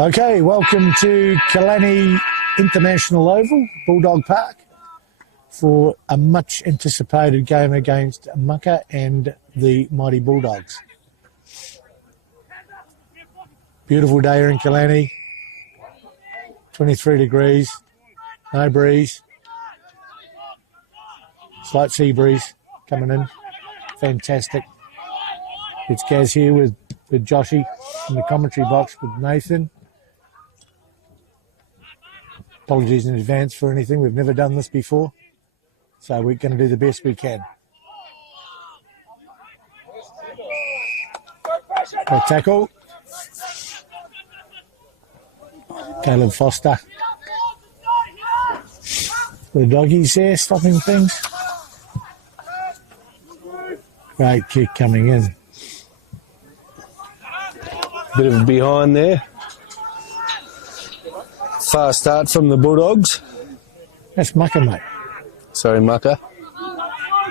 Okay, welcome to Kalannie International Oval, Bulldog Park, for a much anticipated game against Mucka and the Mighty Bulldogs. Beautiful day here in Kalannie, 23 degrees, no breeze, slight sea breeze coming in, fantastic. It's Gaz here with Joshy in the commentary box with Nathan. Apologies in advance for anything. We've never done this before, so we're going to do the best we can. Good tackle. Caleb Foster. The doggies there stopping things. Great kick coming in. Bit of a behind there. Fast start from the Bulldogs. That's Mucka, mate. Sorry, Mucka.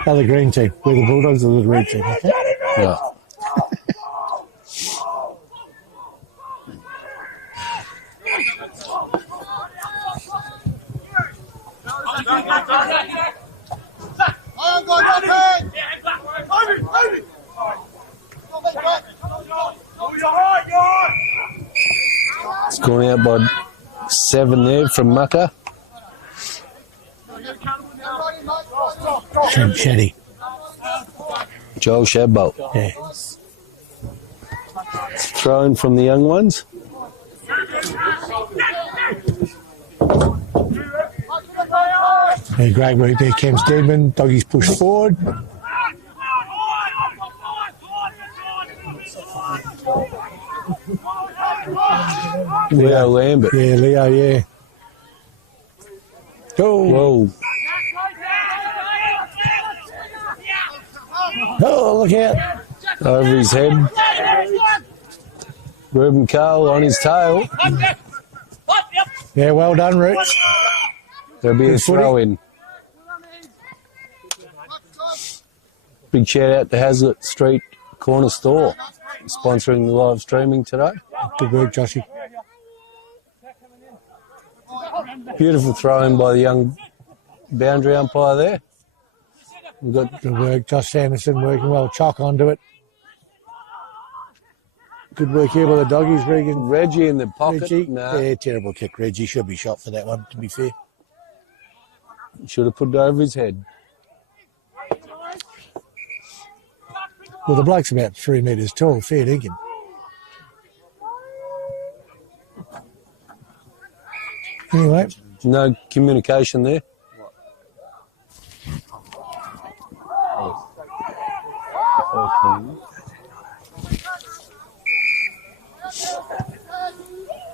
They're the green team. We're the Bulldogs of the red team, okay? Yeah. It's going out by 7 there from Mucka. Shetty. Joel Shadbolt. Yeah. Thrown from the young ones. Yeah, great work there, Cam Steedman. Doggies push forward. Leo Lambert. Yeah, Leo, yeah. Whoa. Oh, look out. Over his head. Reuben Carl on his tail. Yeah, well done, Rich. There'll be a throw in. Big shout out to Hazlitt Street Corner Store, sponsoring the live streaming today. Good work, Joshy. Beautiful throw in by the young boundary umpire there. We've got good work. Josh Sanderson working well. Chalk onto it. Good work here by the doggies, Regan. Reggie in the pocket. Reggie. Nah. Yeah, terrible kick. Reggie should be shot for that one, to be fair. Should have put it over his head. Well, the bloke's about 3 metres tall. Fair dinkum. Anyway. No communication there.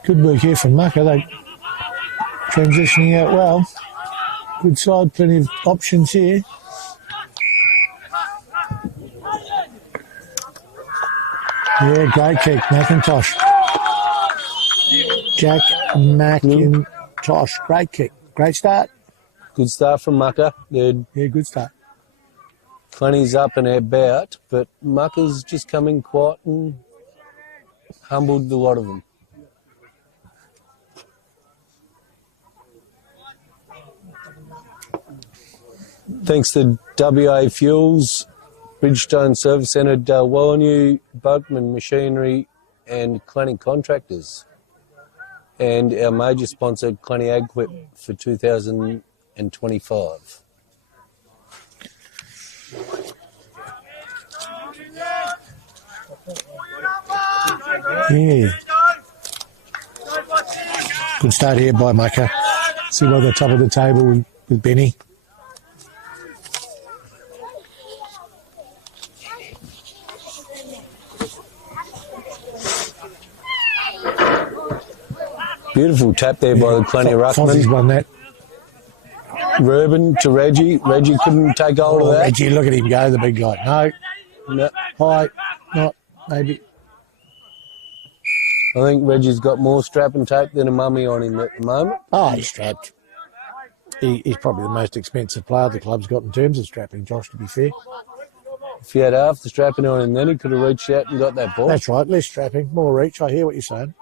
Good work here from Mucka. They're transitioning out well. Good side, plenty of options here. Yeah, great kick, McIntosh. Jack McIntosh, great kick. Great start. Good start from Mucka. Yeah, good start. Kalannie's up and about, but Mucka's just coming quiet and humbled a lot of them. Thanks to WA Fuels, Bridgestone Service Centre, Dalwellinu, Boatman Machinery and Kalannie Contractors. And our major sponsor, Kalannie Agquip, for 2025. Yeah. Good start here by Mucka. See by the top of the table with Benny. Beautiful tap there by the Kalannie Fozzie's ruckman. won that. Reuben to Reggie. Reggie couldn't take hold of that. Reggie, look at him go, the big guy. No. High, not, maybe. I think Reggie's got more strap and tape than a mummy on him at the moment. Oh, he's strapped. He's probably the most expensive player the club's got in terms of strapping, Josh, to be fair. If he had half the strapping on him, then he could have reached out and got that ball. That's right, less strapping, more reach. I hear what you're saying.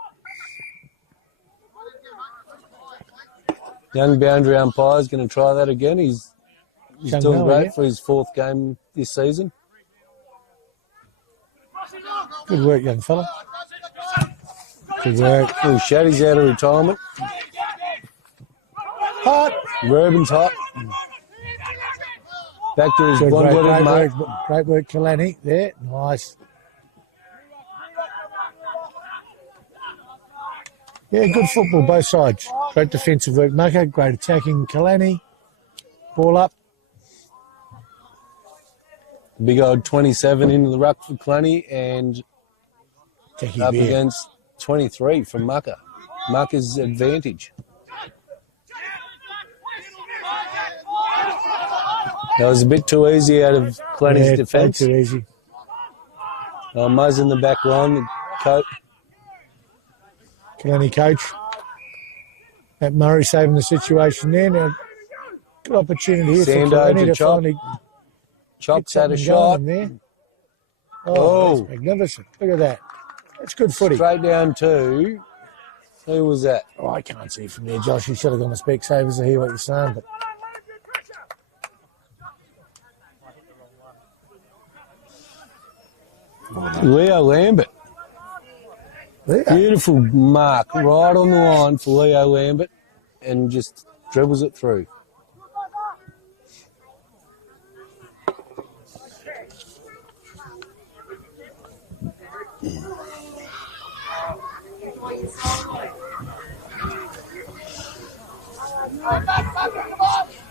Young boundary umpire is going to try that again. He's doing Noah, great yeah. for his 4th game this season. Good work, young fella. Good work. Oh, Shaddy's out of retirement. Hot. Reuben's hot. Back to his Good work, blonde-headed mate. great work, Kalannie. There, nice. Yeah, good football, both sides. Great defensive work, Mucker. Great attacking, Kalannie. Ball up. Big old 27 into the ruck for Kalannie and Jackie up Bear. against 23 from Mucker. Mucker's advantage. That was a bit too easy out of Kalannie's defence. Too easy. Muzz in the back line, the coach. Kalannie coach. Matt Murray saving the situation there. Now, good opportunity here Sando for Kalannie to to Chop. finally Chops get had a something shot. going there. Oh. Oh, that's magnificent. Look at that. That's good footy. Straight down to, who was that? Oh, I can't see from there, Josh. You should have gone to Specsavers to hear what you're saying, but Leo Lambert. there. Beautiful mark right on the line for Leo Lambert and just dribbles it through.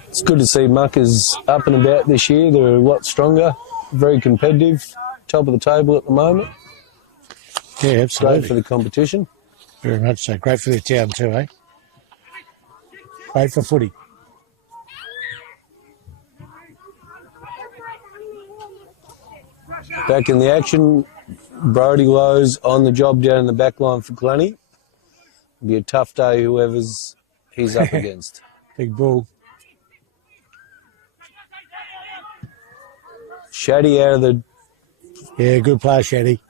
It's good to see Muckers up and about this year. They're a lot stronger, very competitive, top of the table at the moment. Yeah, absolutely. Great for the competition. Very much so. Great for their town too, eh? Great for footy. Back in the action, Brody Lowe's on the job down in the back line for Kalannie. It'll be a tough day, whoever's he's up against. Big bull. Shaddy out of the Yeah, good play, Shaddy.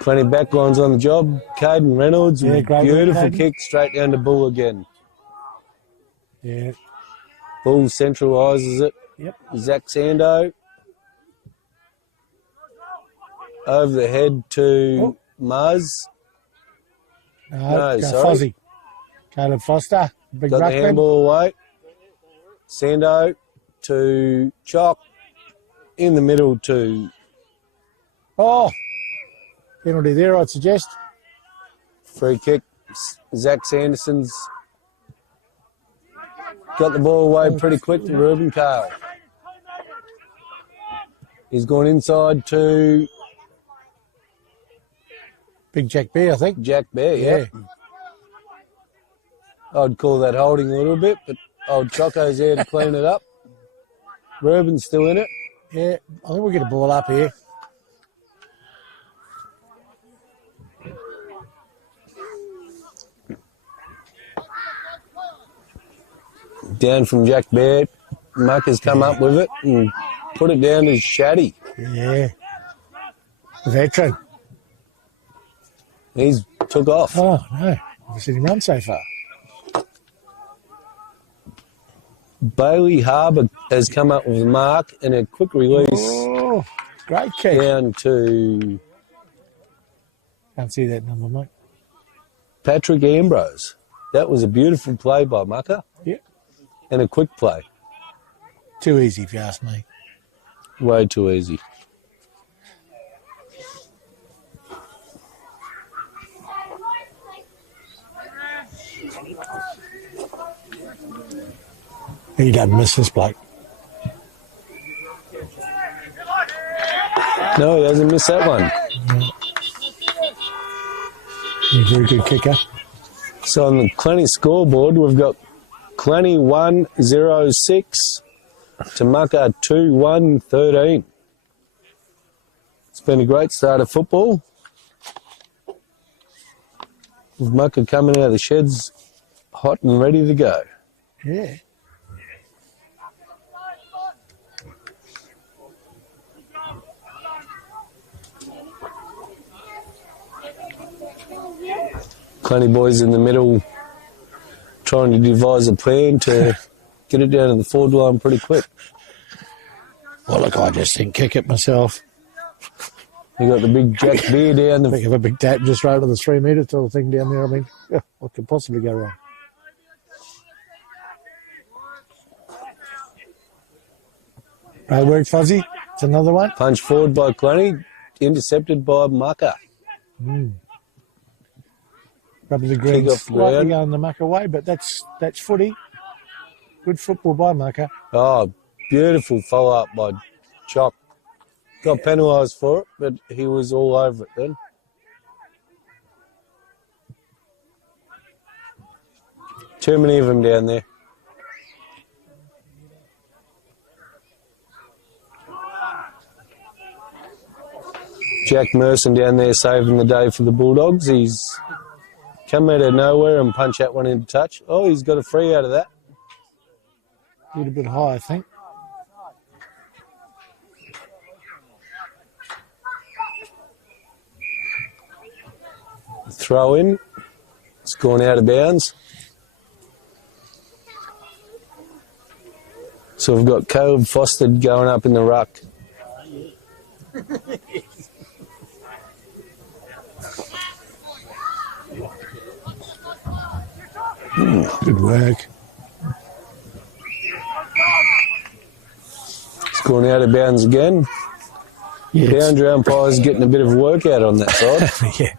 Kalannie back line's on the job. Caden Reynolds, Yeah, great work, beautiful Caden. kick straight down to Bull again. Yeah. Bull centralises it. Yep. Zach Sando. Over the head to Muzz. No, sorry. Fozzie. Caleb Foster. Big Got the ruckman. handball away. Sando to Chock. In the middle to Oh, penalty there, I'd suggest. free kick. Zach Sanderson's got the ball away pretty quick to Ruben Cale. He's gone inside to Big Jack Bear, I think. Jack Bear, yeah. I'd call that holding a little bit, but old Choco's there to clean it up. Ruben's still in it. Yeah, I think we'll get a ball up here. Down from Jack Bear. Muck has come up with it and put it down to Shaddy. Yeah. Veteran. He's took off. Oh, no. I've seen him run so far. Bailey Harbour has come up with a mark and a quick release Oh, great kick. down to Can't see that number, mate. Patrick Ambrose. That was a beautiful play by Mucker Yeah. and a quick play. Too easy, if you ask me. Way too easy. He doesn't miss this bloke. No, he hasn't missed that one. He's a very good kicker. So on the Kalannie scoreboard, we've got Kalannie 1-0-6 to Mucker 2-1-13. It's been a great start of football. With Mucker coming out of the sheds hot and ready to go. Yeah. Kalannie boys in the middle trying to devise a plan to get it down to the forward line pretty quick. Well, look, I just think kick it myself. You got the big Jack Beer down the... Think of a big tap just right on the 3 metre tall thing down there. I mean, what could possibly go wrong? Great work, Fuzzy. It's another one. Punch forward by Kalannie, intercepted by Mucker. Rubber the green Kick off the slightly ground. going the Mucker way, but that's footy. Good football by Mucker. Oh, beautiful follow-up by Chop. Got penalised for it, but he was all over it then. Too many of them down there. Jack Merson down there saving the day for the Bulldogs. He's come out of nowhere and punch that one into touch. Oh, he's got a free out of that. A little bit high, I think. Throw in. It's gone out of bounds. So we've got Caleb Foster going up in the ruck. Good work. It's gone out of bounds again. Yeah, Boundary umpire's getting a bit of a workout on that side. yeah.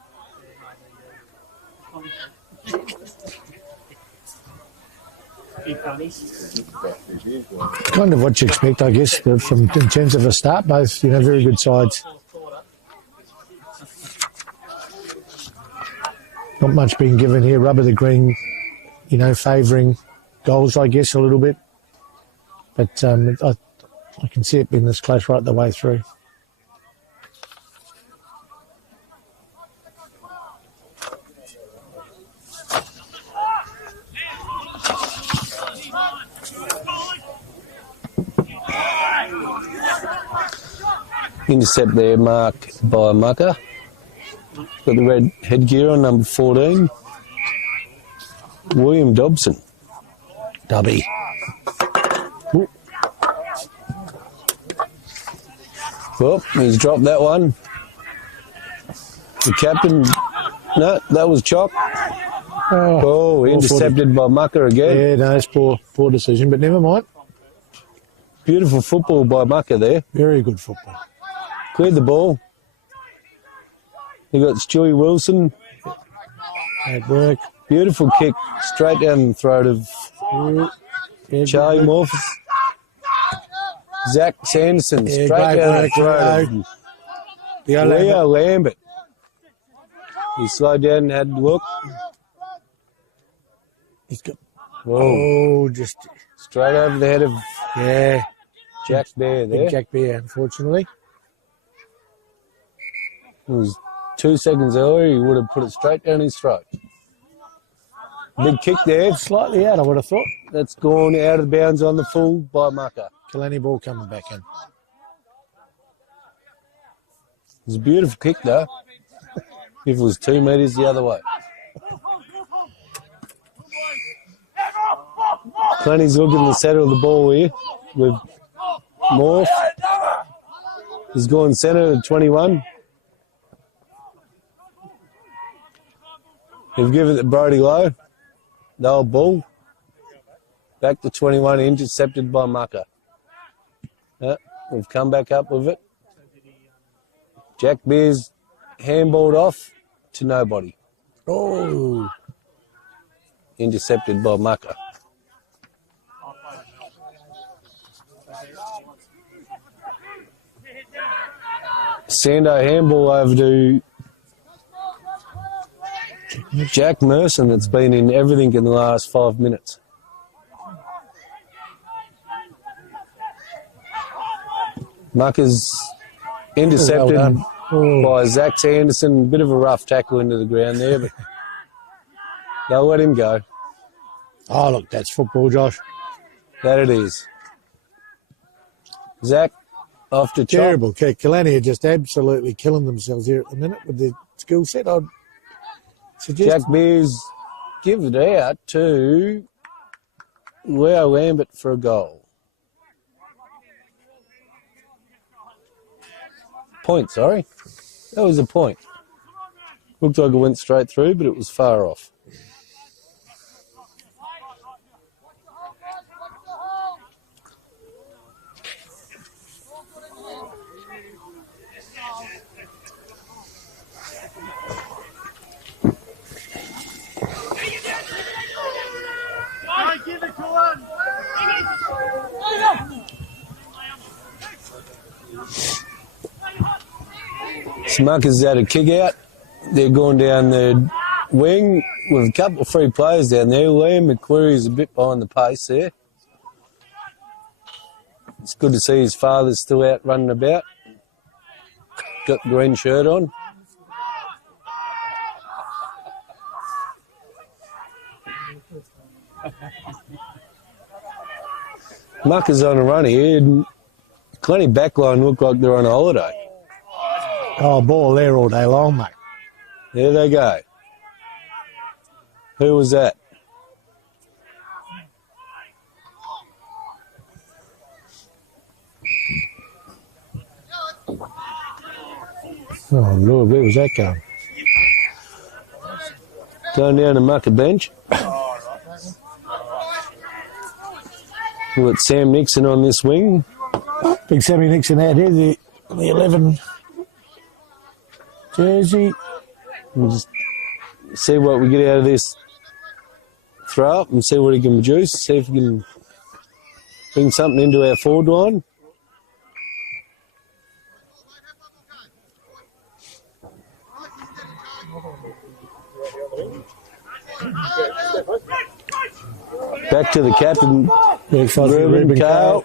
Kind of what you expect, I guess, from in terms of a start. Both, very good sides. Not much being given here. Rubber the green, favouring goals, I guess, a little bit. But I can see it being this close right the way through. Intercept there, mark by Mucker. Got the red headgear on, number 14. William Dobson. Dubby. Well, he's dropped that one. The captain, no, that was Chop. Oh, intercepted by Mucker again. Yeah, no, it's poor decision, but never mind. Beautiful football by Mucker there. Very good football. Cleared the ball. You got Stewie Wilson. Great work. Beautiful kick straight down the throat of Yeah, Charlie good work. Morphus. Zach Sanderson Yeah, straight great down the work, throat Leo. of Leo Lambert. He slowed down and had a look. He's got. Whoa. Just Straight over the head of Jack Bear big there. Jack Bear, unfortunately. It was 2 seconds earlier, he would have put it straight down his throat. Big kick there. Slightly out, I would have thought. That's gone out of bounds on the full by Mucker. Kalannie ball coming back in. It's a beautiful kick though. If it was 2 metres the other way. Kalannie's looking to settle the ball here with Morph. He's gone centre to 21. They've given it to Brody Lowe. The old ball. Back to 21, intercepted by Mucker. We've come back up with it. Jack Beers handballed off to nobody. Oh. Intercepted by Mucker. Sando handball over to Jack Merson, that's been in everything in the last 5 minutes. Mucker's intercepted Well done. by Zach Sanderson. Bit of a rough tackle into the ground there, but they'll let him go. Oh, look, that's football, Josh. That it is. Zach off to Chop. Terrible kick. Kalannie are just absolutely killing themselves here at the minute with their skill set. I'd suggest. Jack Beers give it out to Leo Lambert for a goal. Point, sorry. That was a point. Looked like it went straight through, but it was far off. Smuckers had a kick out. They're going down the wing with a couple of free players down there. Liam McQuarrie's a bit behind the pace there. It's good to see his father's still out running about. Got the green shirt on. Muckers on a run here. Kalannie backline look like they're on a holiday. Oh, ball there all day long, mate. There they go. Who was that? Oh, Lord, where was that going? Going down the mucker bench. We've got Sam Nixon on this wing. Big Sammy Nixon out here, the 11 jersey. We'll just see what we get out of this throw up and see what he can produce. See if we can bring something into our forward line. Back to the captain, Ruben Kale.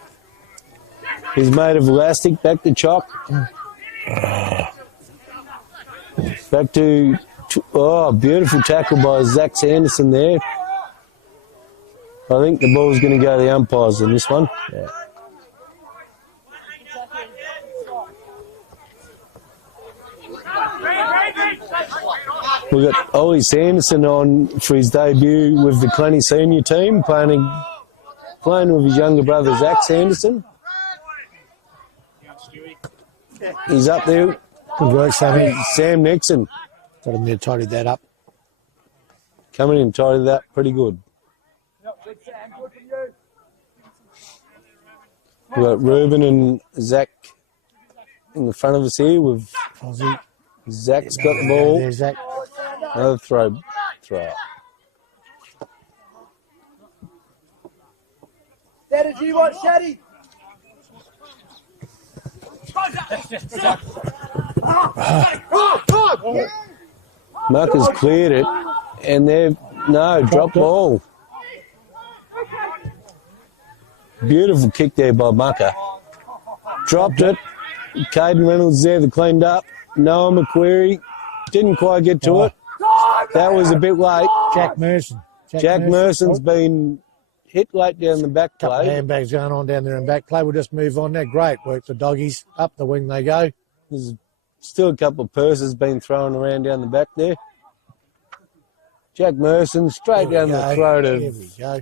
He's made of elastic. Back to Chock. Back to, beautiful tackle by Zach Sanderson there. I think the ball's going to go to the umpires in this one. Yeah. We've got Ollie Sanderson on for his debut with the Kalannie senior team, playing with his younger brother Zach Sanderson. He's up there. Good work, Sammy. Sam Nixon. Got him there, tidied that up. Coming in, tidied that pretty good. We've got Ruben and Zach in the front of us here with Aussie. Zach's got the ball. There's Zach. Another throw. That you want, Shaddy? Marcus cleared it, and they've dropped ball. Beautiful kick there by Mucker. Dropped it. Caden Reynolds there that cleaned up. Noah McQuarrie didn't quite get to it. That was a bit late. Jack Merson. Jack Merson's been hit late down the back Couple of play. handbags going on down there in back play. We'll just move on now. Great work, the doggies. Up the wing they go. There's still a couple of purses being thrown around down the back there. Jack Merson straight down the throat of... There we go.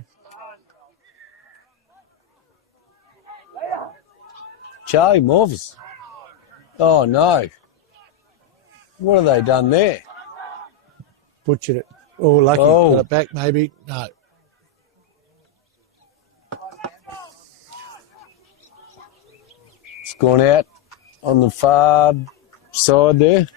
Charlie Morvis. Oh, no. What have they done there? Butchered it. Oh, lucky. Got it back, maybe. No. It's gone out on the far side there.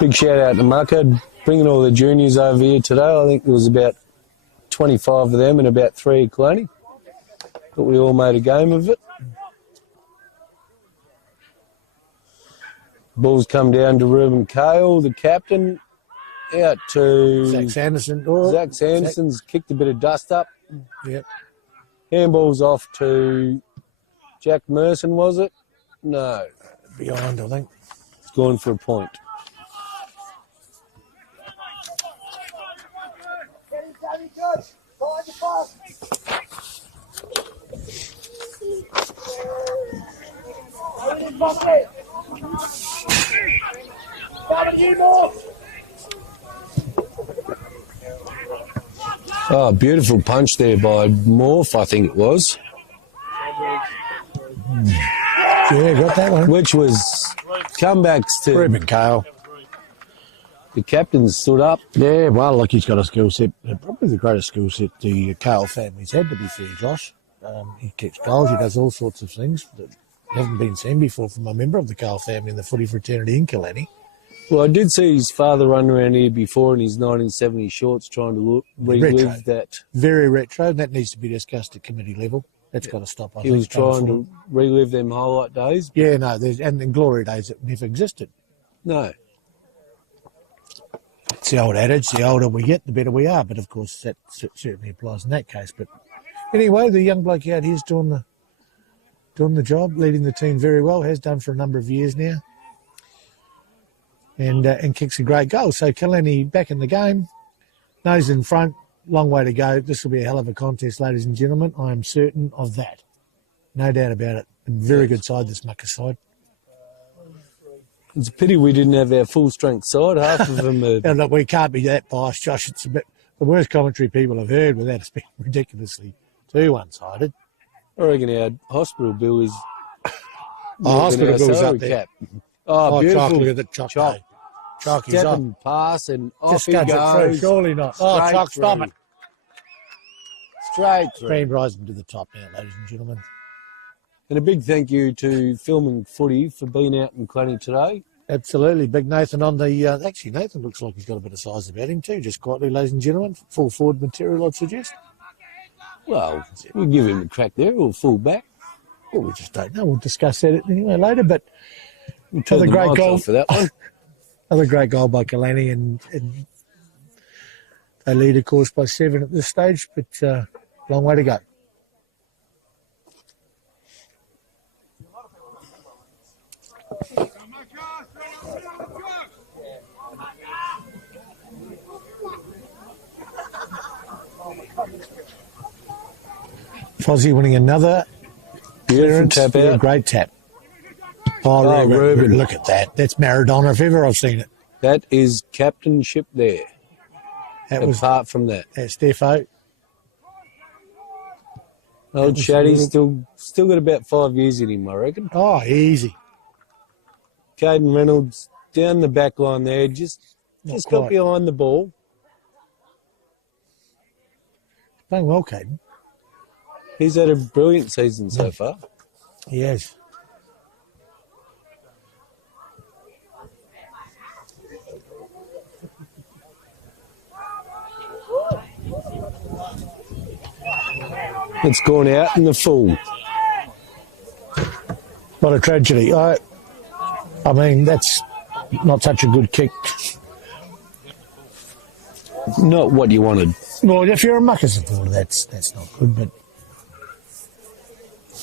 Big shout out to Mucker, bringing all the juniors over here today. I think there was about 25 of them and about 3 at Kalannie. But we all made a game of it. Ball's come down to Ruben Kale, the captain, out to Zach Sanderson. Zach Sanderson's kicked a bit of dust up. Yep. Handball's off to Jack Merson, was it? No. Behind, I think. It's gone for a point. Find the pass. Go in, Bucket. Coming you, North. Oh, beautiful punch there by Morph, I think it was. Yeah, got that one. Which was comebacks to Ruben Kale. the captain stood up. Yeah, well, look, he's got a skill set, probably the greatest skill set the Kale family's had, to be fair, Josh. He kicks goals, he does all sorts of things that haven't been seen before from a member of the Kale family in the footy fraternity in Kalannie. Well, I did see his father run around here before in his 1970 shorts trying to relive that. Very retro, and that needs to be discussed at committee level. That's got to stop, I He think. was trying to relive them highlight days. Yeah, no, and in glory days it never existed. No. It's the old adage, the older we get, the better we are. But, of course, that certainly applies in that case. But anyway, the young bloke out here is doing the job, leading the team very well, has done for a number of years now. And kicks a great goal. So Kalannie back in the game, nose in front, long way to go. This will be a hell of a contest, ladies and gentlemen. I am certain of that. No doubt about it. A very good side, this Mucka side. It's a pity we didn't have our full-strength side. Half of them are... Now, look, we can't be that biased, Josh. It's a bit the worst commentary people have heard without us being ridiculously too one-sided. I reckon our hospital bill is... Hospital bill's up there. Cap. Oh, beautiful. Chock, look at the Chock. Chock, he's Step on. and pass and off Just he scuds it through. goes. Surely not. Oh, Straight Chock, stop through. it. Straight through. Screen rising to the top now, ladies and gentlemen. And a big thank you to Filming Footy for being out in Kalannie today. Absolutely. Big Nathan on the... actually, Nathan looks like he's got a bit of size about him too, just quietly, ladies and gentlemen. Full forward material, I'd suggest. Well, we'll give him a crack there, or full back. Well, we just don't know. We'll discuss that anyway later, but... We'll turn the great mics goal off for that one. Another great goal by Kalannie, and they lead, of course, by 7 at this stage, but long way to go. Fozzie winning another Beautiful tap out. Great tap. Oh, Ruben. Look at that. That's Maradona if ever I've seen it. That is captainship there. That was Apart from that. Stefo. Old was Shaddy's still got about 5 years in him, I reckon. Oh, easy. Caden Reynolds down the back line there, just Not got quite. behind the ball. Playing well, Caden. He's had a brilliant season so far. He has. It's gone out in the full. What a tragedy. I mean, that's not such a good kick. Not what you wanted. Well, if you're a Mucka supporter, that's not good, but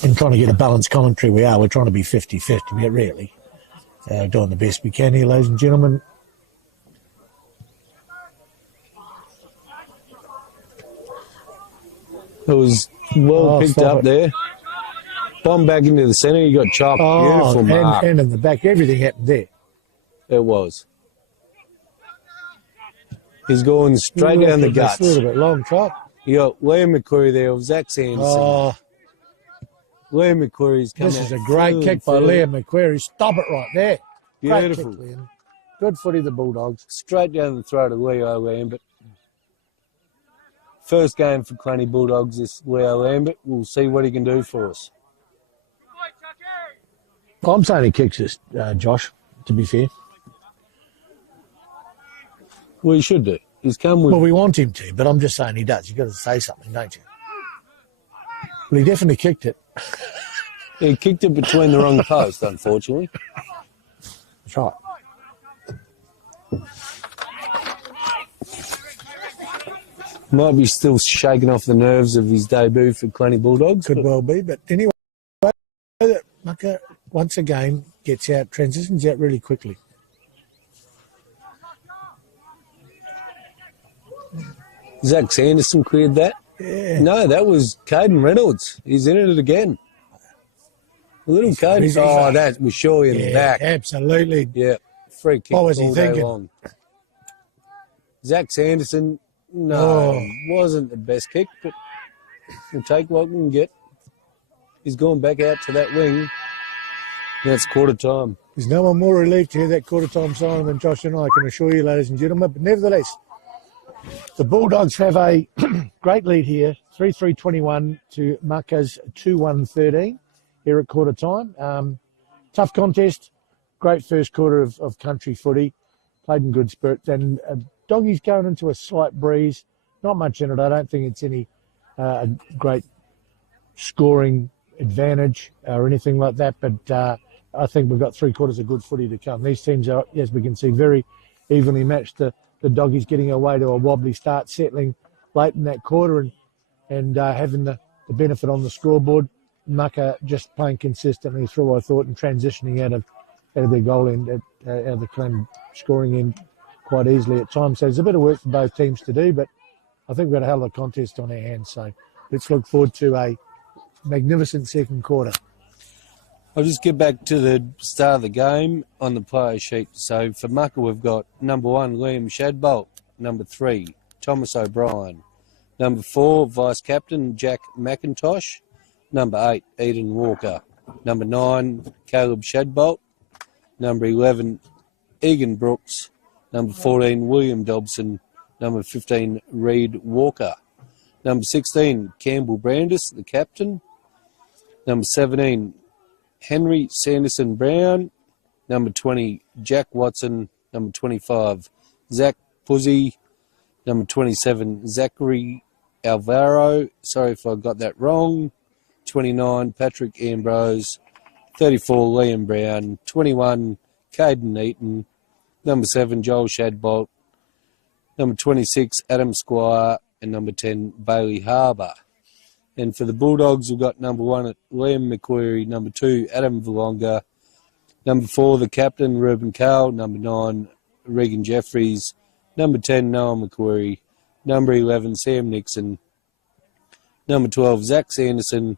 in trying to get a balanced commentary, we're trying to be 50-50, but really doing the best we can here, ladies and gentlemen. It was well picked stop up it. there. Bomb back into the centre. You got chopped. Beautiful mark. and in the back, everything happened there. It was. He's going straight down the That's guts. a little bit long chop. You got Liam McQuarrie there of Zach Sanderson. Oh, Liam McQuarrie's coming. this is a great kick by Liam McQuarrie. Stop it right there. Beautiful. Great kick, Liam. Good footy, the Bulldogs. Straight down the throat of Leo Lambert. First game for Kalannie Bulldogs is Leo Lambert. We'll see what he can do for us. I'm saying he kicks this, Josh, to be fair. Well, he should do. He's come with... Well, we want him to, but I'm just saying he does. You've got to say something, don't you? Well, he definitely kicked it. He kicked it between the wrong post, unfortunately. That's right. Might be still shaking off the nerves of his debut for Kalannie Bulldogs. Could well be, but anyway, Mucka once again gets out, transitions out really quickly. Zach Sanderson cleared that. Yeah. No, that was Caden Reynolds. He's in it again. A little Caden. he's- Oh, that was surely in the Yeah, back. absolutely. Yeah, free kick What was he all day thinking? long. Zach Sanderson, no, Oh. wasn't the best kick, but we'll take what we can get. He's gone back out to that wing. That's quarter time. There's no one more relieved to hear that quarter-time siren than Josh and I can assure you, ladies and gentlemen. But nevertheless, the Bulldogs have a great lead here, 3-3-21 to Mucka's 2-1-13 here at quarter time. Tough contest, great first quarter of country footy, played in good spirits, and Doggies going into a slight breeze, not much in it. I don't think it's any great scoring advantage or anything like that, but I think we've got 3 quarters of good footy to come. These teams are, as we can see, very evenly matched. The Doggies getting away to a wobbly start, settling late in that quarter and having the benefit on the scoreboard. Mucka just playing consistently through, I thought, and transitioning out of their goal end, out of the clean scoring end quite easily at times. So there's a bit of work for both teams to do, but I think we've got a hell of a contest on our hands. So let's look forward to a magnificent second quarter. I'll just get back to the start of the game on the player sheet. So for Mucka, we've got number 1, Liam Shadbolt. Number 3, Thomas O'Brien. Number 4, Vice-Captain Jack McIntosh. Number 8, Eden Walker. Number 9, Caleb Shadbolt. Number 11, Egan Brooks. Number 14, William Dobson. Number 15, Reed Walker. Number 16, Campbell Brandis, the captain. Number 17, Henry Sanderson Brown. Number 20, Jack Watson. Number 25, Zach Puzzy. Number 27, Zachary Alvaro. Sorry if I got that wrong. 29, Patrick Ambrose. 34, Liam Brown. 21, Caden Eaton. Number 7, Joel Shadbolt. Number 26, Adam Squire. And number 10, Bailey Harbour. And for the Bulldogs, we've got number 1 at Liam McQuarrie, number 2, Adam Valonga, number 4, the captain, Reuben Cowell, number 9, Regan Jeffries, number 10, Noah McQuarrie, number 11, Sam Nixon, number 12, Zach Sanderson,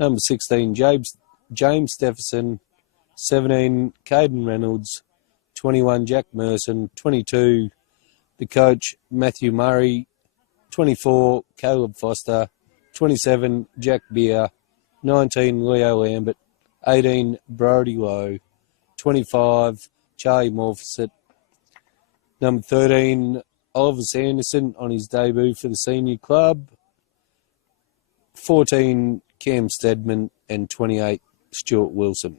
number 16, James Stephenson, 17, Caden Reynolds, 21, Jack Merson, 22, the coach, Matthew Murray, 24, Caleb Foster, 27, Jack Beer, 19, Leo Lambert, 18, Brody Lowe, 25, Charlie Morfiset, number 13, Oliver Sanderson on his debut for the senior club, 14, Cam Stedman, and 28, Stuart Wilson.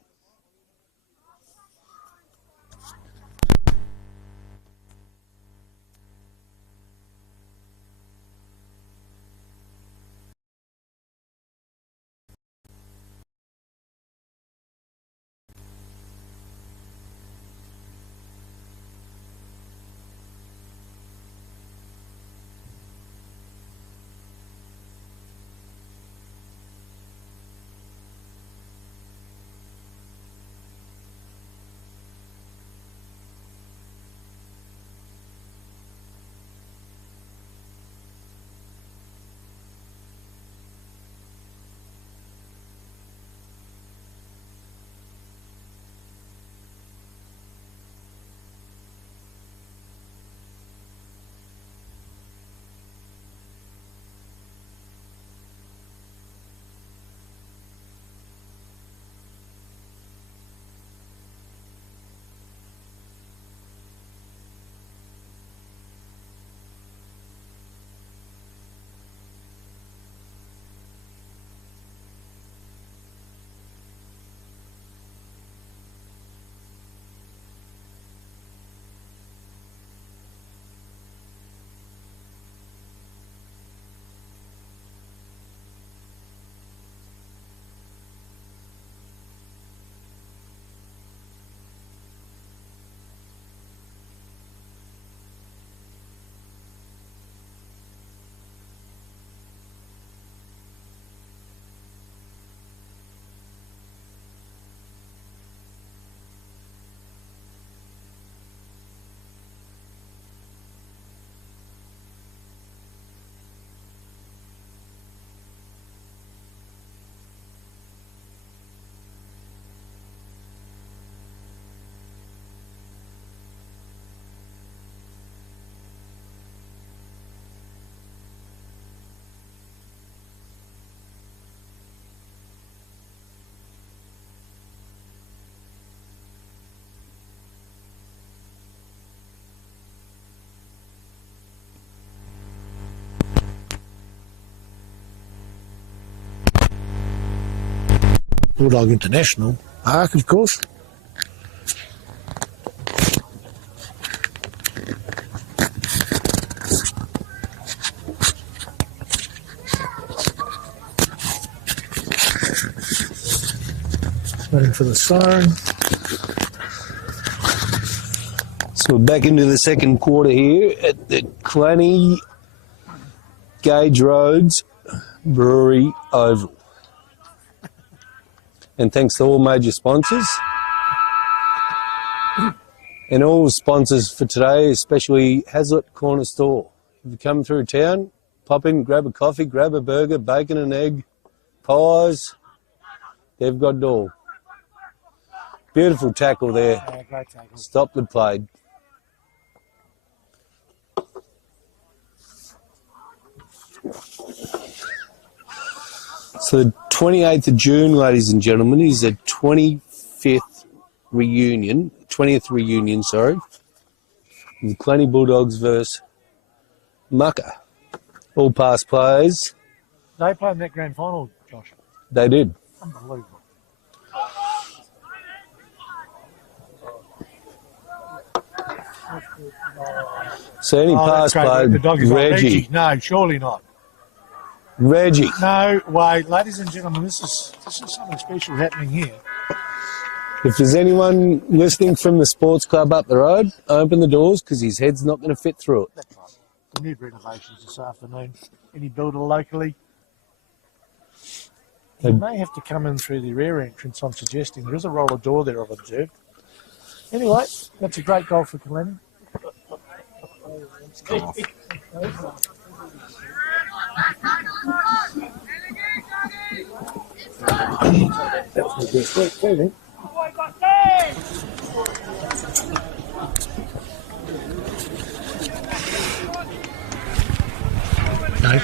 Bulldog International Park, of course. Waiting for the siren. So we're back into the second quarter here at the Kalannie Gage Roads Brewery Oval. And thanks to all major sponsors. And all sponsors for today, especially Hazlitt Corner Store. If you come through town, pop in, grab a coffee, grab a burger, bacon and egg, pies. They've got it all. Beautiful tackle there. Yeah, great tackle. Stopped and played. So the 28th of June, ladies and gentlemen, is the 20th reunion, sorry, the Kalannie Bulldogs versus Mucka. All past players. They played in that grand final, Josh. They did. Unbelievable. So any past that's great. player, The dog is not Reggie. No, surely not. Reggie. No way, ladies and gentlemen. This is something special happening here. If there's anyone listening from the sports club up the road, open the doors because his head's not going to fit through it. That's right. The new renovations this afternoon. Any builder locally, you may have to come in through the rear entrance. I'm suggesting there is a roller door there, I've observed. Anyway, that's a great goal for Kalannie. Come off. That was the best work too, then. No.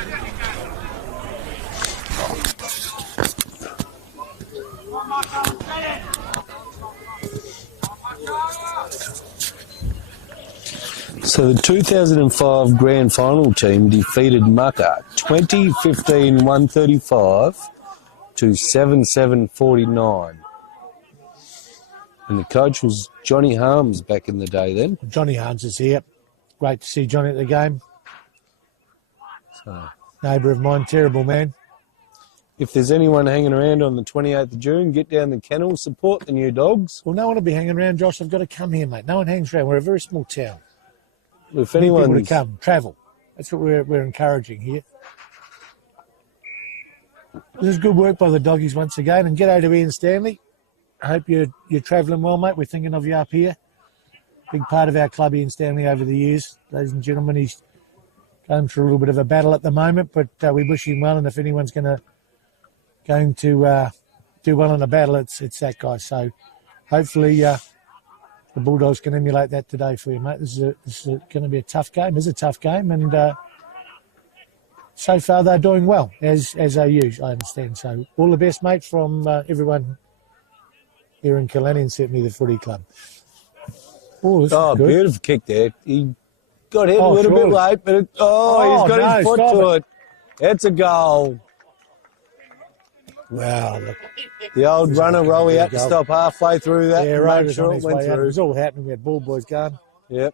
So the 2005 Grand Final team defeated Mucka 20-15-135 to 7-7-49. And the coach was Johnny Harms back in the day then. Johnny Harms is here. Great to see Johnny at the game. So Neighbour of mine, terrible man. if there's anyone hanging around on the 28th of June, get down the kennel, support the new dogs. Well, no one will be hanging around, Josh. I've got to come here, mate. No one hangs around. We're a very small town. If We need people anyone's... to come, travel. That's what we're encouraging here. This is good work by the doggies once again. And g'day to Ian Stanley. I hope you're travelling well, mate. We're thinking of you up here. Big part of our club, Ian Stanley, over the years. Ladies and gentlemen, he's going through a little bit of a battle at the moment, but we wish him well. And if anyone's going to do well in a battle, it's that guy. So hopefully the Bulldogs can emulate that today for you, mate. This is going to be a tough game. It's a tough game, and so far they're doing well, as they use, I understand. So all the best, mate, from everyone here in Kalannie and certainly the footy club. Oh, this is good. Beautiful kick there. He got hit a little bit late, but he's got his foot to it. It's a goal. Wow, look. The old runner roll, he had to stop halfway through that. Yeah, to right. make sure it went It through. was all happening. We had ball boys going. Yep.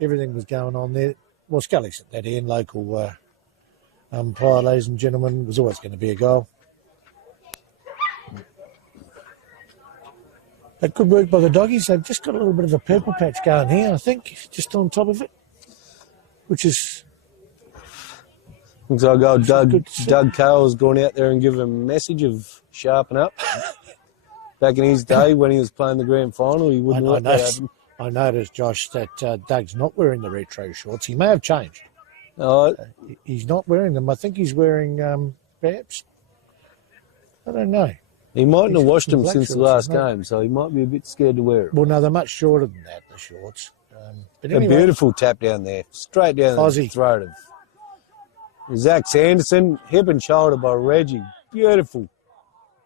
Everything was going on there. Well, Scully's at that end, local umpire, ladies and gentlemen. It was always going to be a goal. But good work by the doggies. They've just got a little bit of a purple patch going here, I think, just on top of it, which is... Looks like old good to see. Doug Cale's gone out there and given a message of sharpen up. Back in his day when he was playing the grand final, he wouldn't let that happen. I noticed, Josh, that Doug's not wearing the retro shorts. He may have changed. Oh, He's not wearing them. I think he's wearing, perhaps, I don't know. he mightn't have He's got washed some them black since the shorts, last isn't it? game, so he might be a bit scared to wear it. Well, no, they're much shorter than that, the shorts. But A anyway, beautiful tap down there, straight down the Fozzie. throat of Zach Sanderson, hip and shoulder by Reggie. Beautiful,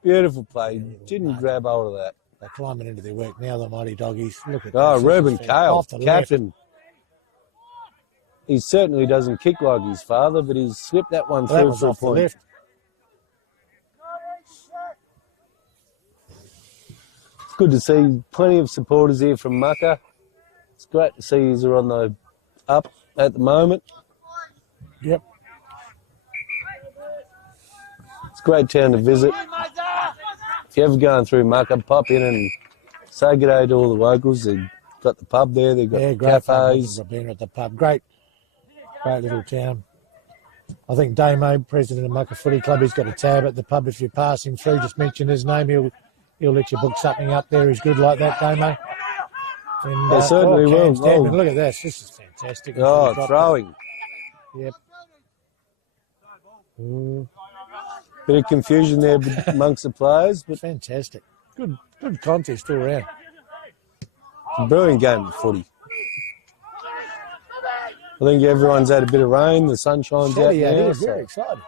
beautiful play. Didn't grab hold of that. they're climbing into their work now, the mighty doggies. Look at Oh, this. Reuben Kale, Off the left. captain. He certainly doesn't kick like his father, but he's slipped that one Well, that through was for a off the point. left. good to see plenty of supporters here from Mucka. It's great to see he's on the up at the moment. Yep. It's a great town to visit. If you're ever going through Mucka, pop in and say good day to all the locals. They've got the pub there, they've got cafes. I've been at the pub. Great little town. I think Damo, president of Mucka Footy Club, he's got a tab at the pub. If you pass him through, just mention his name. He'll let you book something up there. He's good like that, Damo. And, They certainly will. Look at this. This is fantastic. Oh, throwing. Yep. Bit of confusion there amongst the players, but Fantastic. Good contest all around. a brilliant game of footy. I think everyone's had a bit of rain. The sun shines out Yeah, now. very excited.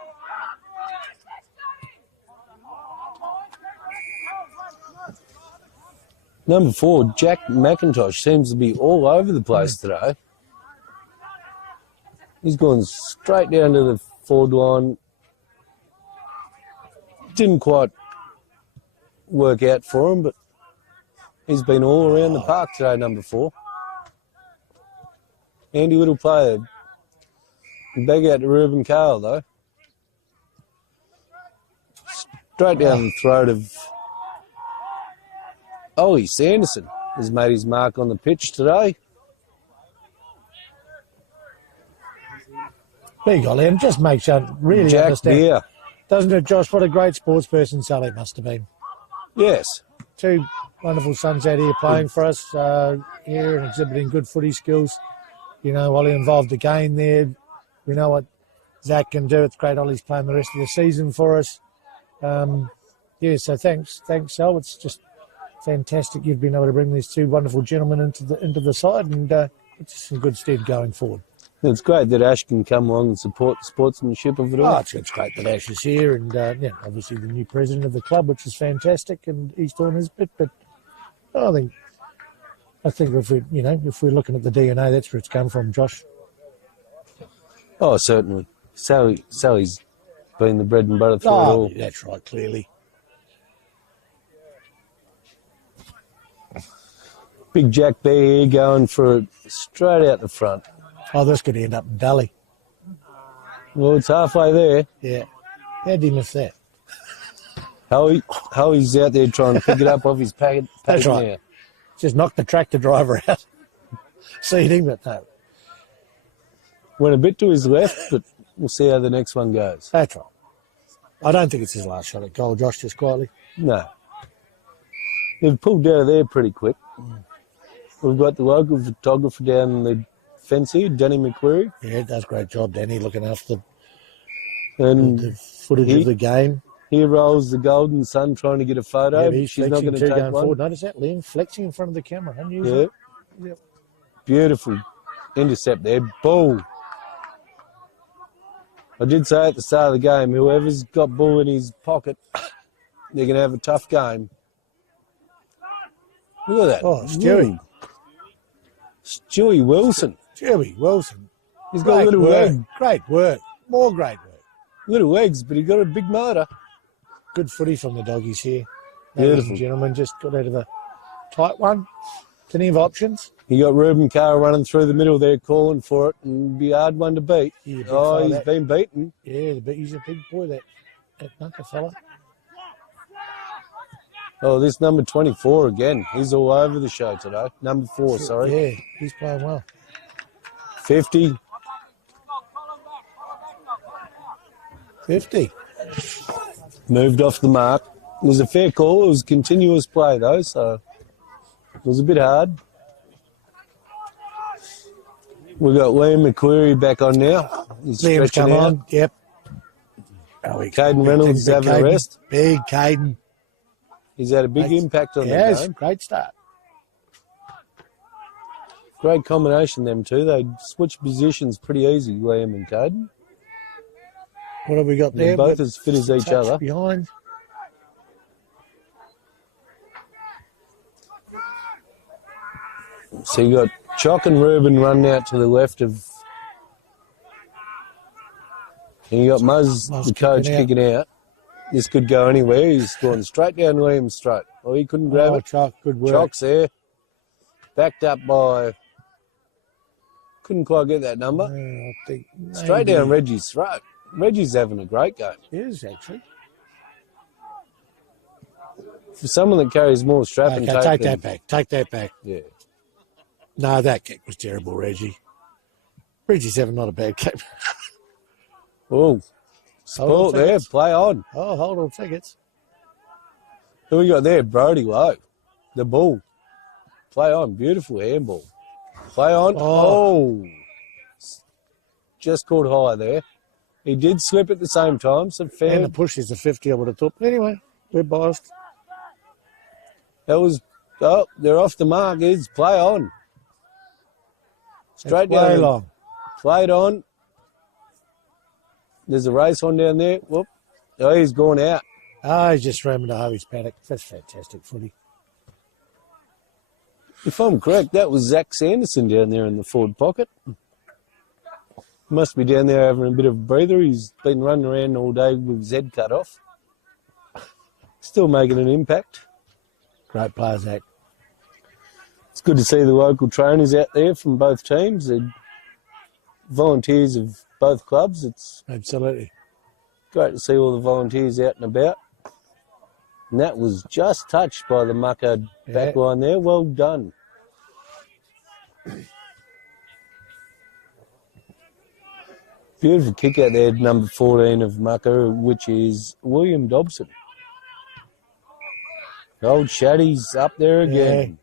Number 4, Jack McIntosh, seems to be all over the place today. He's gone straight down to the forward line. Didn't quite work out for him, but he's been all around the park today, number 4. Handy little player. Big out to Ruben Cale, though. Straight down the throat of Ollie Sanderson has made his mark on the pitch today. Big Ollie, and just makes you really Jack understand. Beer. Doesn't it, Josh? What a great sports person Sally must have been. Yes. 2 wonderful sons out here playing for us here and exhibiting good footy skills. You know, Ollie involved again there. We know what Zach can do. It's great Ollie's playing the rest of the season for us. So thanks, Sal. It's just fantastic you've been able to bring these 2 wonderful gentlemen into the side, and it's some good stead going forward. It's great that Ash can come along and support the sportsmanship of it all. It's great that Ash is here, and obviously the new president of the club, which is fantastic, and he's doing his bit. But I think if we're looking at the DNA, that's where it's come from, Josh. Oh, certainly. Sally's been the bread and butter through it all. That's right, clearly. Big Jack Bear here going for it straight out the front. Oh, this could end up in Dully. Well, it's halfway there. Yeah. How'd he miss that? Hoey's out there trying to pick it up off his packet. That's right. Now. Just knocked the tractor driver out. Seeding, but no. Went a bit to his left, but we'll see how the next one goes. That's right. I don't think it's his last shot at goal, Josh, just quietly. No. They've pulled out of there pretty quick. We've got the local photographer down the fence here, Danny McQuarrie. Yeah, does a great job, Danny, looking after And the footage of the game. Here rolls the Golden Sun trying to get a photo. Yeah, he's She's not flexing going to too take going one. forward. Notice that, Liam, flexing in front of the camera. Unusual. Yeah. Yep. Beautiful intercept there. Bull. I did say at the start of the game, whoever's got Bull in his pocket, they're going to have a tough game. Look at that. Oh, Stewie. Stewie Wilson. Stewie Wilson. He's got little legs. Great work. More great work. Little legs, but he got a big motor. Good footy from the doggies here. Beautiful. Ladies and gentlemen, just got out of the tight one. Plenty of options. You got Ruben Carr running through the middle there, calling for it, and be a hard one to beat. Yeah, He's been beaten. Yeah, he's a big boy, that Mucka fella. Oh, this number 24 again. He's all over the show today. Number 4, sorry. Yeah, he's playing well. 50. 50. Moved off the mark. It was a fair call. It was continuous play, though, so it was a bit hard. We've got Liam McQuarrie back on now. He's Liam's stretching come out. on. Yep. Caden Reynolds is having a rest. Big Caden. He's had a big impact on the Yes, game. great start. Great combination, them two. They switch positions pretty easy, Liam and Caden. What have we got They're there? both as fit as each Touch other. behind. So you got Chock and Reuben running out to the left of. And you got Muzz, the coach, kicking out. This could go anywhere. He's going straight down Liam's throat. Oh, he couldn't grab it. Chalk, good work. Chalk's there. Backed up by... Couldn't quite get that number. I think Straight maybe down Reggie's throat. Reggie's having a great game. He is, actually. For someone that carries more strap and Okay, tape take than- that back. Take that back. Yeah. No, that kick was terrible, Reggie. Reggie's having not a bad kick. Oh, sport there. tickets. Play on. Oh, hold on tickets. Who we got there? Brody Lowe. The ball. Play on. Beautiful handball. Play on. Oh. Just caught high there. He did slip at the same time, so And fair. the push is a 50, I would have thought. But anyway, we're biased. That was... Oh, they're off the mark. It's play on. Straight That's way down. long. Played on. There's a race on down there. Whoop. Oh, he's gone out. Ah, he's just ramming to Harvey's paddock. That's fantastic footy. If I'm correct, that was Zach Sanderson down there in the forward pocket. Must be down there having a bit of a breather. He's been running around all day with his head cut off. Still making an impact. Great player, Zach. It's good to see the local trainers out there from both teams. They're volunteers of both clubs. It's Absolutely. great to see all the volunteers out and about. And that was just touched by the mucker back line there. Well done. Beautiful kick out there, number 14 of mucker, which is William Dobson. Old Shaddy's up there again.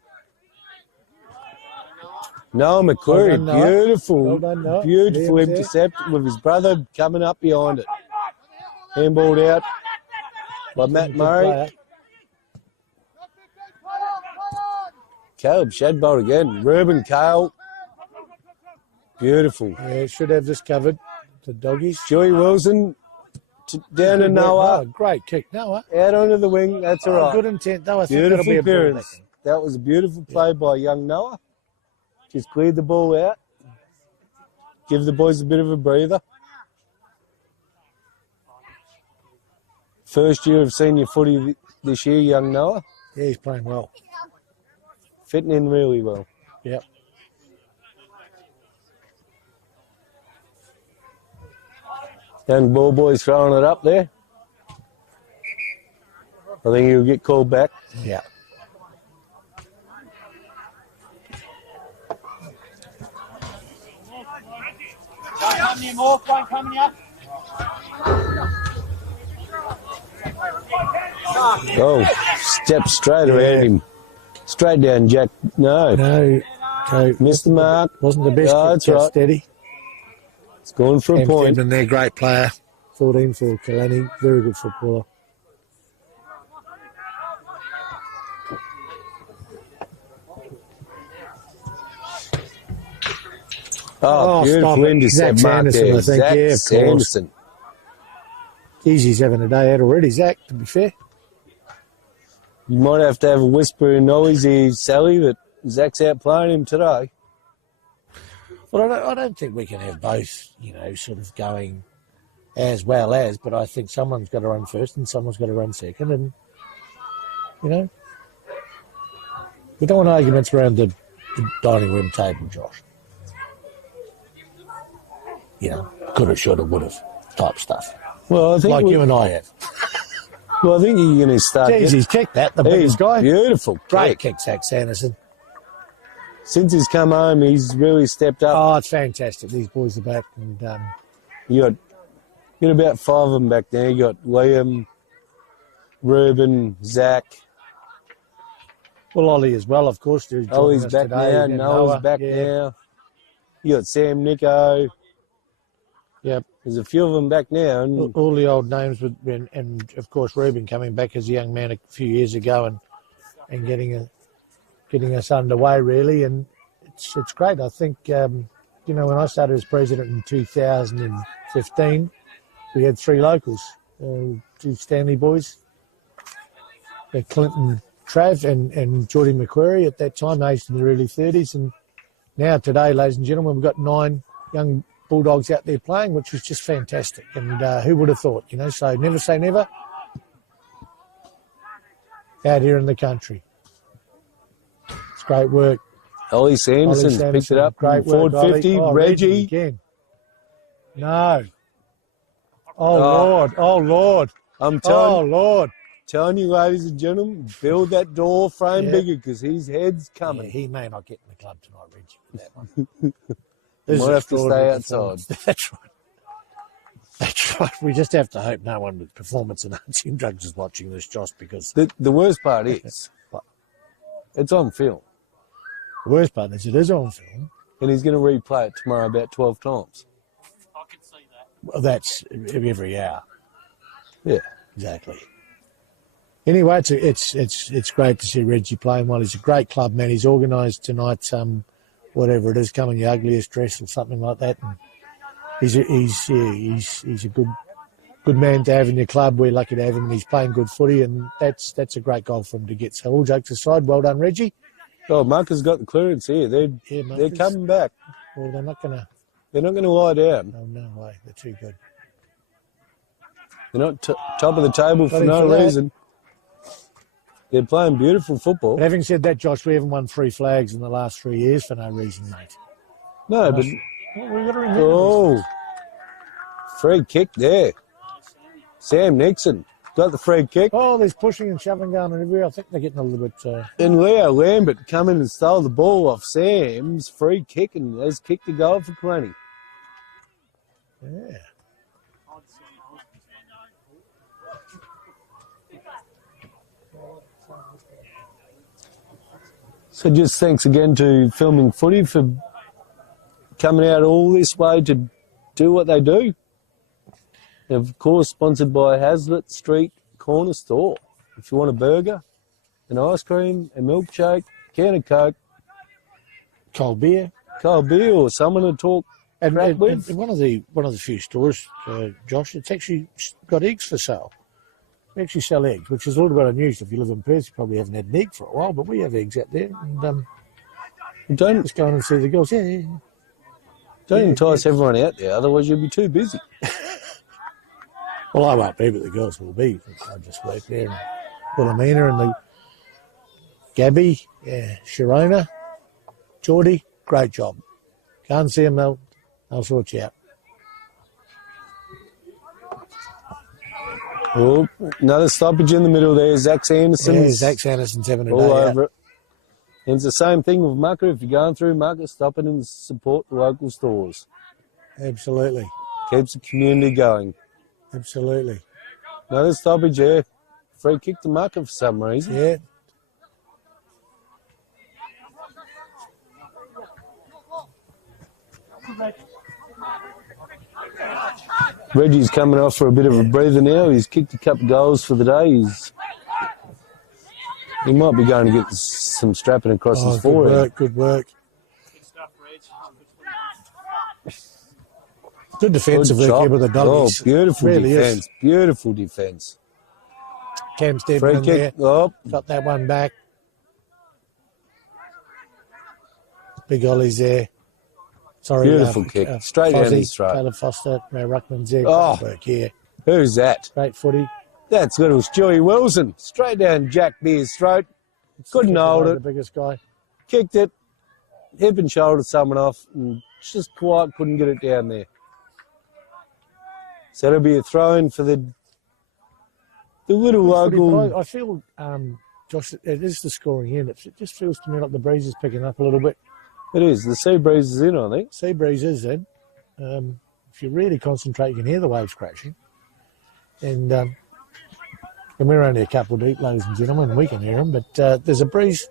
Noah McCleary, Well done, Noah. beautiful, Well done, Noah. beautiful Liam's there. intercept with his brother coming up behind it. Handballed out by Matt Good Murray. player. Caleb Shadbolt again. Reuben Cale. Beautiful. Yeah, should have this covered. The doggies. Joey Wilson down to Good work, Noah. Great kick, Noah. Out onto the wing. That's all right. Good intent, though. I think that'll Beautiful be a ball clearance. back. That was a beautiful play by young Noah. Just cleared the ball out. Give the boys a bit of a breather. First year of senior footy this year, young Noah. Yeah, he's playing well. Fitting in really well. Yep. Young ball boy's throwing it up there. I think he'll get called back. Yeah. Come near more, one coming up. Oh, step straight around him. Straight down, Jack. No. No. Missed the mark. Wasn't the best. Oh, kick, that's just right. steady. It's going for a point. And their great player. 14 for Kalannie. Very good footballer. Oh, beautiful stop it. intercept Zach mark Sanderson, there. I think. Zach Yeah, of course. Sanderson. Easy's having a day out already, Zach, to be fair. You might have to have a whisper in Ollie's ear, Sally, that Zach's out playing him today. Well, I don't think we can have both, sort of going as well as, but I think someone's got to run first and someone's got to run second. And, we don't want arguments around the dining room table, Josh. Coulda, shoulda, woulda type stuff. Well, I think Like you and I have. Well, I think you're going to start. Jeez, he's kicked that, the biggest guy. Beautiful. Great kick. kick, Zach Sanderson. Since he's come home, he's really stepped up. Oh, it's fantastic. These boys are back. And You got about 5 of them back there. You got Liam, Reuben, Zach. well, Ollie as well, of course. Ollie's back now. And Noah's back now. You got Sam Nico. Yep. There's a few of them back now. And All the old names, and of course, Reuben coming back as a young man a few years ago and getting us underway, really. And it's great. I think, when I started as president in 2015, we had 3 locals, 2 Stanley boys, Clinton Trav and Geordie McQuarrie at that time, aged in their early 30s. And now today, ladies and gentlemen, we've got 9 young Bulldogs out there playing, which is just fantastic. And who would have thought, so never say never. out here in the country. It's great work. Ollie Sanderson's picked it up. Great Ford work, 50. Ollie. Oh, Reggie. Again. No. Oh, Lord. Oh, Lord. I'm Lord. telling you, ladies and gentlemen, build that door frame bigger because his head's coming. Yeah, he may not get in the club tonight, Reggie, with that one. He might have to stay outside. Performance. That's right. That's right. We just have to hope no one with performance-enhancing drugs is watching this, Josh, because... The worst part is, it's on film. The worst part is it is on film. And he's going to replay it tomorrow about 12 times. I can see that. Well, that's every hour. Yeah. Exactly. Anyway, it's great to see Reggie playing well. He's a great club man. He's organised tonight, whatever it is, come in your ugliest dress or something like that. And he's a good man to have in your club. We're lucky to have him, and he's playing good footy, and that's a great goal for him to get. So all jokes aside, well done, Reggie. Oh, Marcus got the clearance here. They're coming back. Well, they're not going to. They're not going to lie down. No way. They're too good. They're not top of the table for no reason. They're playing beautiful football. But having said that, Josh, we haven't won 3 flags in the last 3 years for no reason, mate. No, but... Well, we've got to remember this. Free kick there. Sam Nixon got the free kick. Oh, there's pushing and shoving going on everywhere. I think they're getting a little bit... And Leo Lambert come in and stole the ball off Sam's free kick and has kicked a goal for Kalannie. Yeah. So just thanks again to Filming Footy for coming out all this way to do what they do. And of course, sponsored by Hazlitt Street Corner Store. If you want a burger, an ice cream, a milkshake, can of Coke, Cold beer. Or someone to talk crap with. And one of the few stores, Josh, it's actually got eggs for sale. We actually sell eggs, which is a little bit unusual. If you live in Perth, you probably haven't had an egg for a while, but we have eggs out there. And Don't just go in and see the girls. Yeah. Don't entice everyone out there, otherwise you'll be too busy. Well, I won't be, but the girls will be. I just work there. And Wilhelmina and the Gabby, Sharona, Geordie, great job. Go and see them, they'll sort you out. Oh, another stoppage in the middle there. Zach Sanderson. Yeah, Zach Sanderson's having a all day over out. it. And it's the same thing with Mucker. If you're going through Mucker, stop it and support the local stores. Absolutely. Keeps the community going. Absolutely. Another stoppage there. Free kick to Mucker for some reason. Yeah. Reggie's coming off for a bit of a breather now. He's kicked a couple of goals for the day. He might be going to get some strapping across his forehead. Good work. Good stuff, Reg. Good defensively here with the Doggies. Oh, beautiful really defence. is. Beautiful defence. Cam Free Stedman there. kick. Oh, Got that one back. Big Ollie's there. Sorry, beautiful kick. Straight down his throat. Caleb Foster, Ruckman's there. Oh. Great work here. Who's that? Great footy. That's little Stewie Wilson. Straight down Jack Beer's throat. Couldn't hold The it. biggest guy. Kicked it. Hip and shouldered someone off. And just quite couldn't get it down there. So it'll be a throw-in for the little local... I feel, Josh, it is the scoring end. It just feels to me like the breeze is picking up a little bit. It is. The sea breeze is in, I think. Sea breeze is in. If you really concentrate, you can hear the waves crashing. And we're only a couple deep, ladies and gentlemen, and we can hear them. But there's a breeze.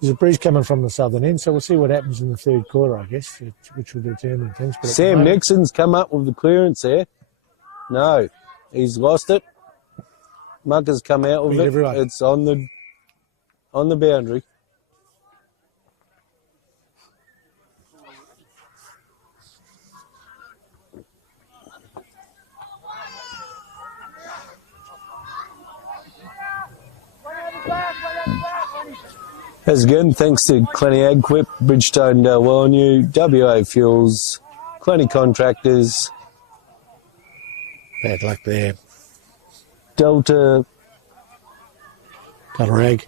There's a breeze coming from the southern end, so we'll see what happens in the third quarter, I guess, which will determine things. But Sam Nixon's come up with the clearance there. No, he's lost it. Mucker's come out with it. Everyone. It's on the boundary. As again, thanks to Kalannie Agquip, Bridgestone Dalwellinu, WA Fuels, Kalannie Contractors, Bad luck there. Delta Rag.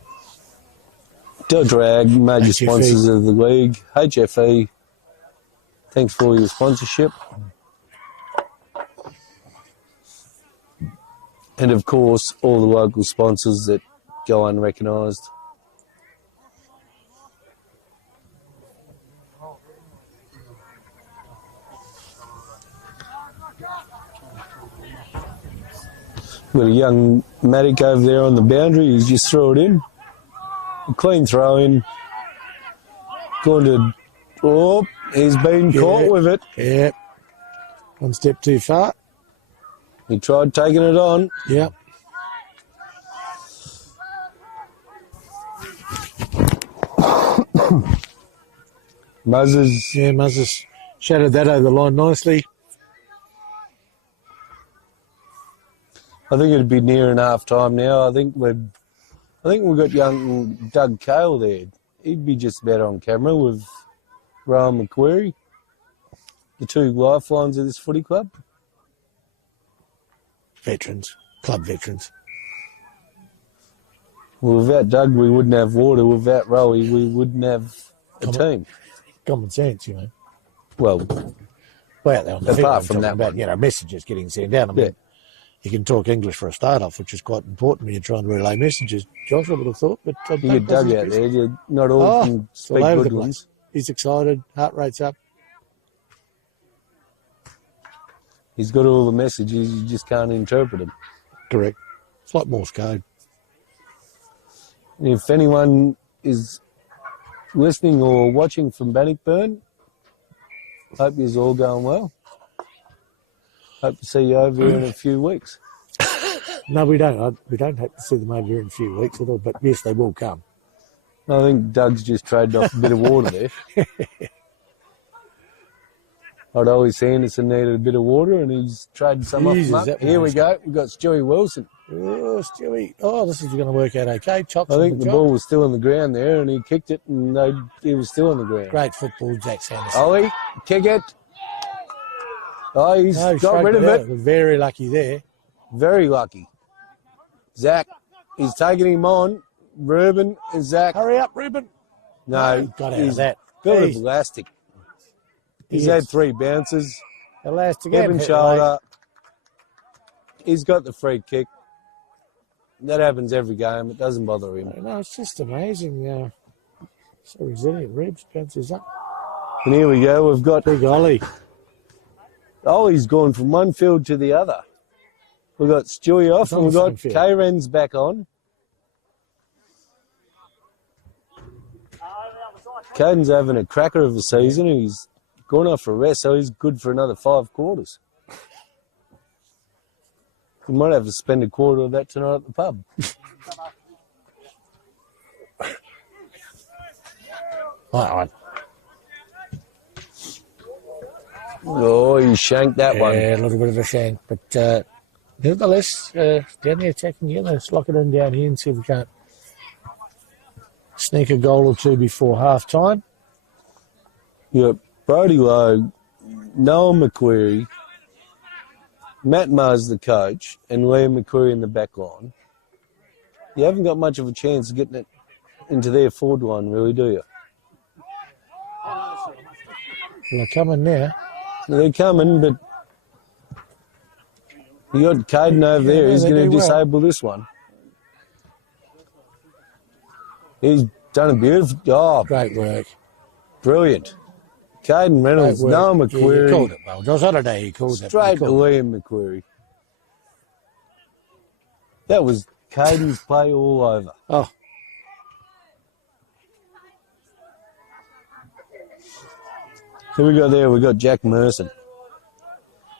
Drag, major HFE. sponsors of the league. HFE, thanks for your sponsorship. And of course, all the local sponsors that go unrecognised. Got a young Matic over there on the boundary. He's just throw it in. A clean throw in. Going to... Oh, he's been caught with it. Yeah. One step too far. He tried taking it on. Yep. Muzzes. Yeah, Muzzes shadowed that over the line nicely. I think it'd be nearing half time now. I think we've got young Doug Cale there. He'd be just about on camera with Rowan McQuarrie, the two lifelines of this footy club. Veterans, club veterans. Well, without Doug, we wouldn't have water. Without Rowie, we wouldn't have a team. Common sense, you know. Well, apart from that, about, messages getting sent out. I mean, you can talk English for a start off, which is quite important when you're trying to relay messages. Josh, I would have thought, but you get Doug out there. You're not all can speak good ones. He's excited. Heart rate's up. He's got all the messages. You just can't interpret them. Correct. It's like Morse code. And if anyone is listening or watching from Bannockburn, hope you're all going well. Hope to see you over here in a few weeks. No, we don't. We don't hope to see them over here in a few weeks at all, but yes, they will come. I think Doug's just traded off a bit of water there. I'd always say Anderson needed a bit of water and he's traded some off them up. Here we go. We've got Stewie Wilson. Oh, Stewie. Oh, this is going to work out okay. I think the ball was still on the ground there and he kicked it and he was still on the ground. Great football, Jack Sanderson. Ollie, kick it. Oh, he's got rid of it. Very lucky there. Very lucky. Zach, he's taking him on. Ruben and Zach. Hurry up, Ruben. No, got out of that. Built of elastic. He's had 3 bounces. Elastic. Head and shoulder. He's got the free kick. That happens every game. It doesn't bother him. No, it's just amazing. So resilient. Rebs bounces up. And here we go. We've got Big Ollie. Ollie's gone from one field to the other. We've got Stewie off and we've got K-Ren's back on. Caden's having a cracker of a season. He's gone off for a rest, so he's good for another 5 quarters. We might have to spend a quarter of that tonight at the pub. Oh, he shanked that one. Yeah, a little bit of a shank. But nevertheless, down there attacking here. Let's lock it in down here and see if we can't sneak a goal or 2 before half-time. Yep, Brodie Lowe, Noah McQuarrie, Matt Mars, the coach, and Liam McQuarrie in the back line. You haven't got much of a chance of getting it into their forward line, really, do you? They're coming now. They're coming, but you got Caden over there. He's going to disable this one. He's done a beautiful job. Great work. Brilliant. Caden Reynolds, Noah McQuarrie. Yeah, you called it well. Josh, on a day he called it. Straight to Liam McQuarrie. That was Caden's play all over. Oh. Who we got there? We got Jack Merson.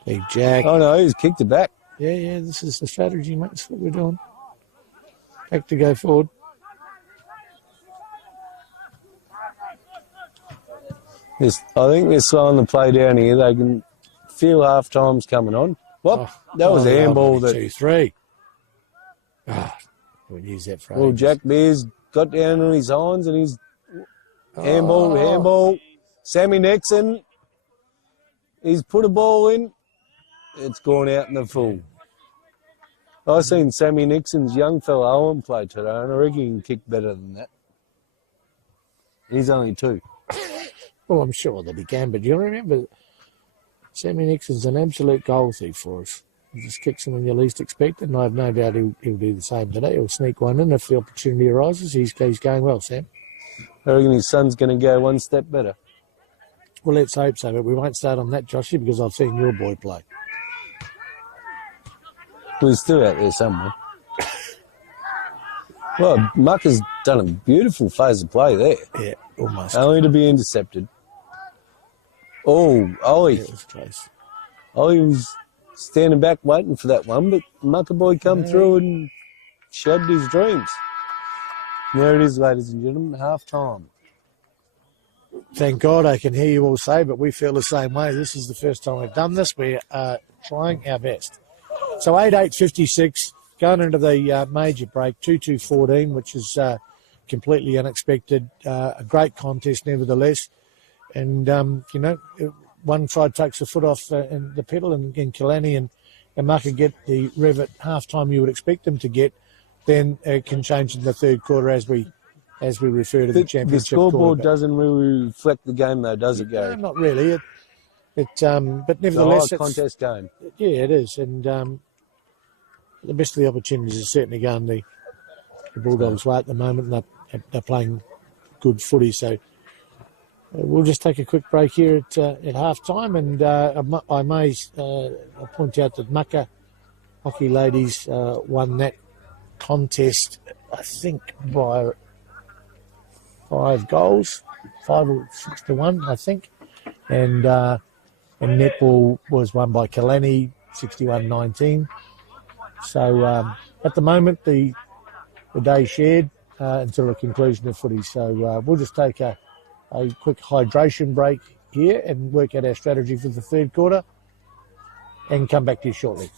Big Jack. Oh, no, he's kicked it back. Yeah, this is the strategy, mate. That's what we're doing. Back to go forward. I think they're slowing the play down here. They can feel half time's coming on. That was a handball. 2-3. We'll use that for Well, Jack Beers got down on his hinds and he's handball. Sammy Nixon, he's put a ball in. It's gone out in the full. I've seen Sammy Nixon's young fella Owen play today, and I reckon he can kick better than that. He's only 2. Well, I'm sure that he can, but you remember, Sammy Nixon's an absolute goal thief for us. He just kicks them when you least expect it, and I have no doubt he'll do the same today. He'll sneak one in if the opportunity arises. He's going well, Sam. I reckon his son's going to go one step better. Well, let's hope so, but we won't start on that, Joshy, because I've seen your boy play. Well, he's still out there somewhere. Well, Muck has done a beautiful phase of play there. Yeah, almost. Only to be intercepted. Oh, Ollie. It was close. Ollie was standing back waiting for that one, but Mucker Boy come through and shoved his dreams. There it is, ladies and gentlemen, half-time. Thank God I can hear you all say, but we feel the same way. This is the first time we've done this. We are trying our best. So 8:56, going into the major break, 2-2-14, which is completely unexpected. A great contest, nevertheless. And, one side takes the foot off the pedal, and Kalannie and Mucker get the rev at half-time you would expect them to get. Then it can change in the third quarter as we refer to the championship. The scoreboard quarter. doesn't really reflect the game, though, does it, Gary? No, not really. But nevertheless, it's a high contest game. Yeah, it is. And the best of the opportunities is certainly going the Bulldogs' way at the moment. And they're playing good footy. So we'll just take a quick break here at half-time. And I may point out that Mucker Hockey Ladies won that contest, I think, by 5 goals, 5 or 6-1, I think. And netball was won by Kalannie, 61-19. So at the moment, the day shared until the conclusion of footy. So we'll just take a quick hydration break here and work out our strategy for the third quarter and come back to you shortly.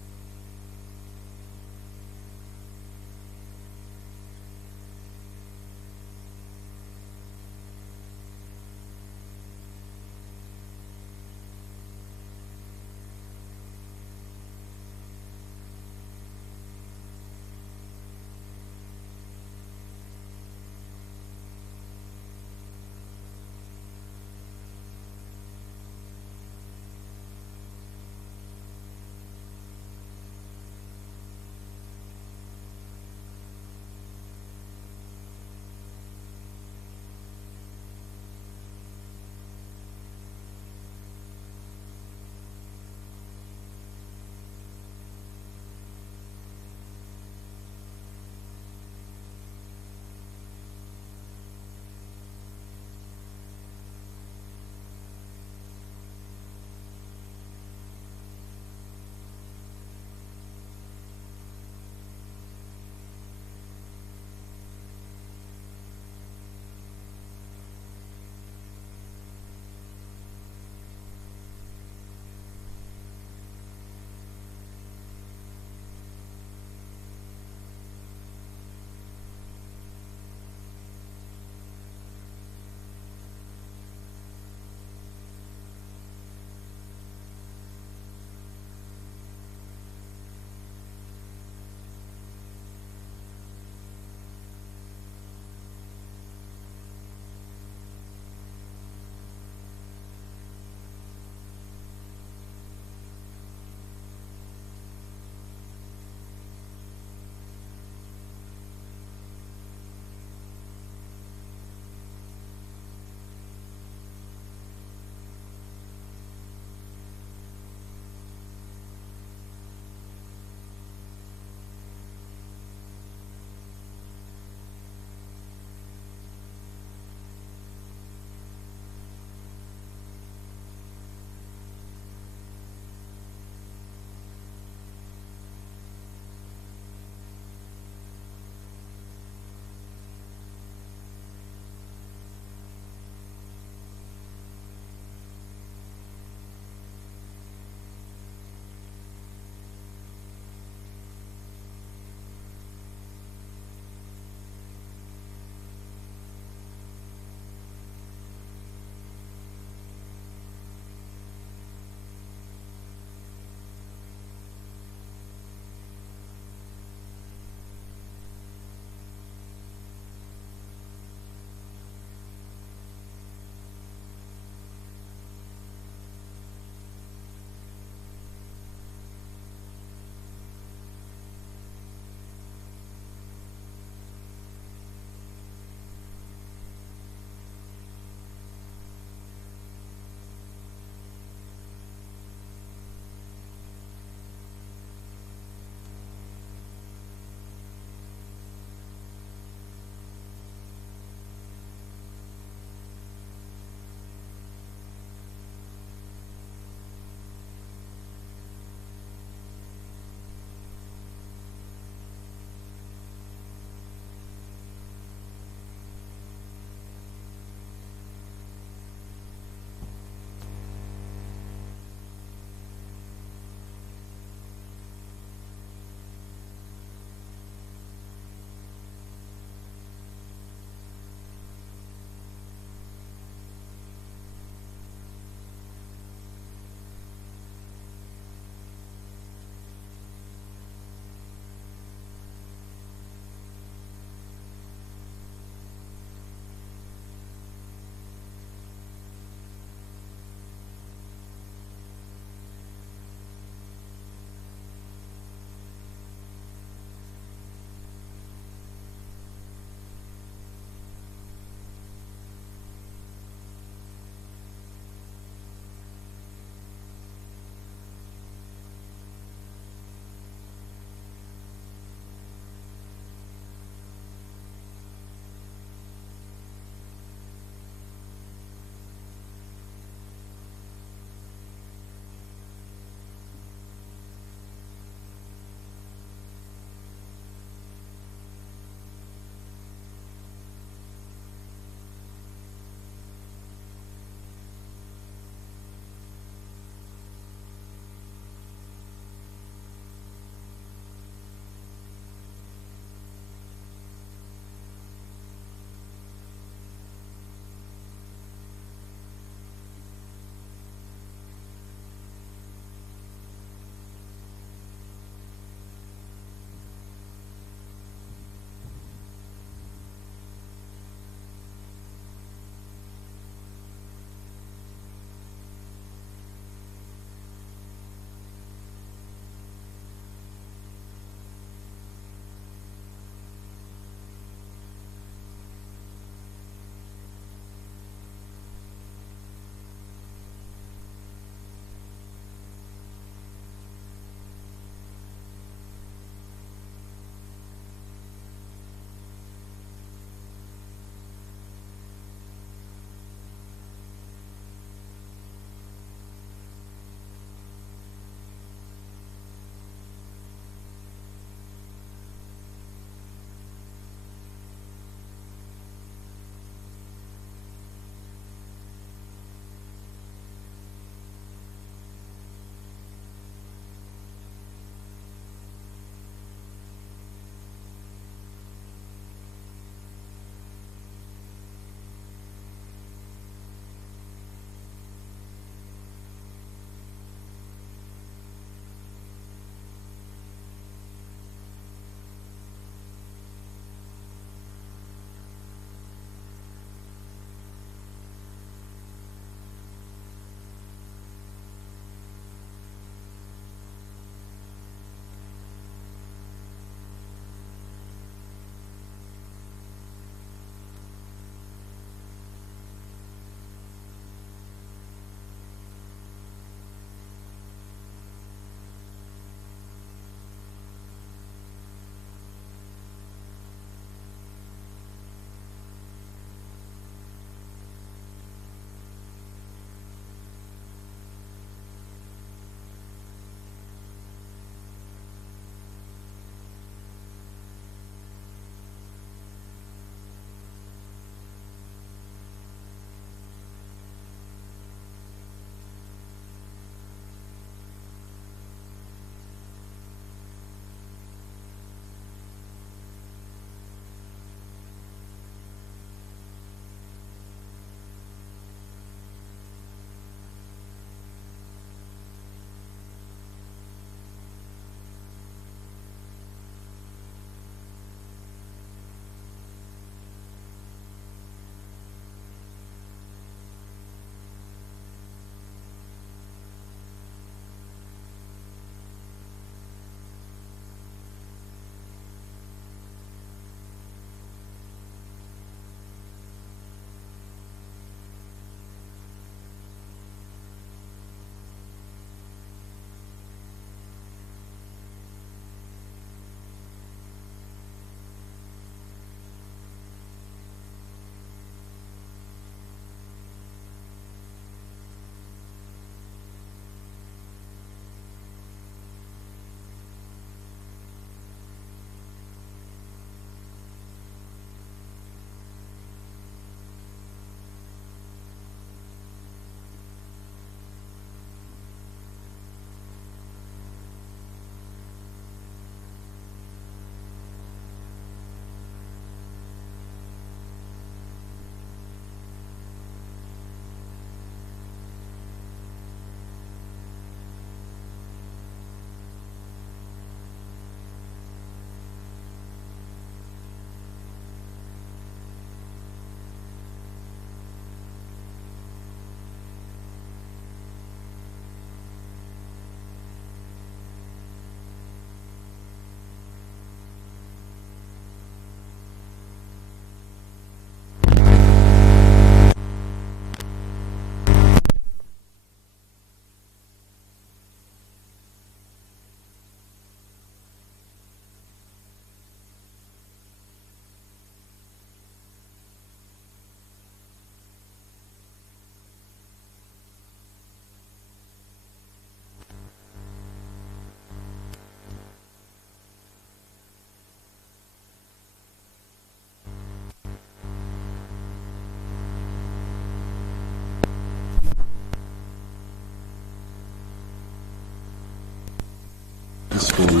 It's fine.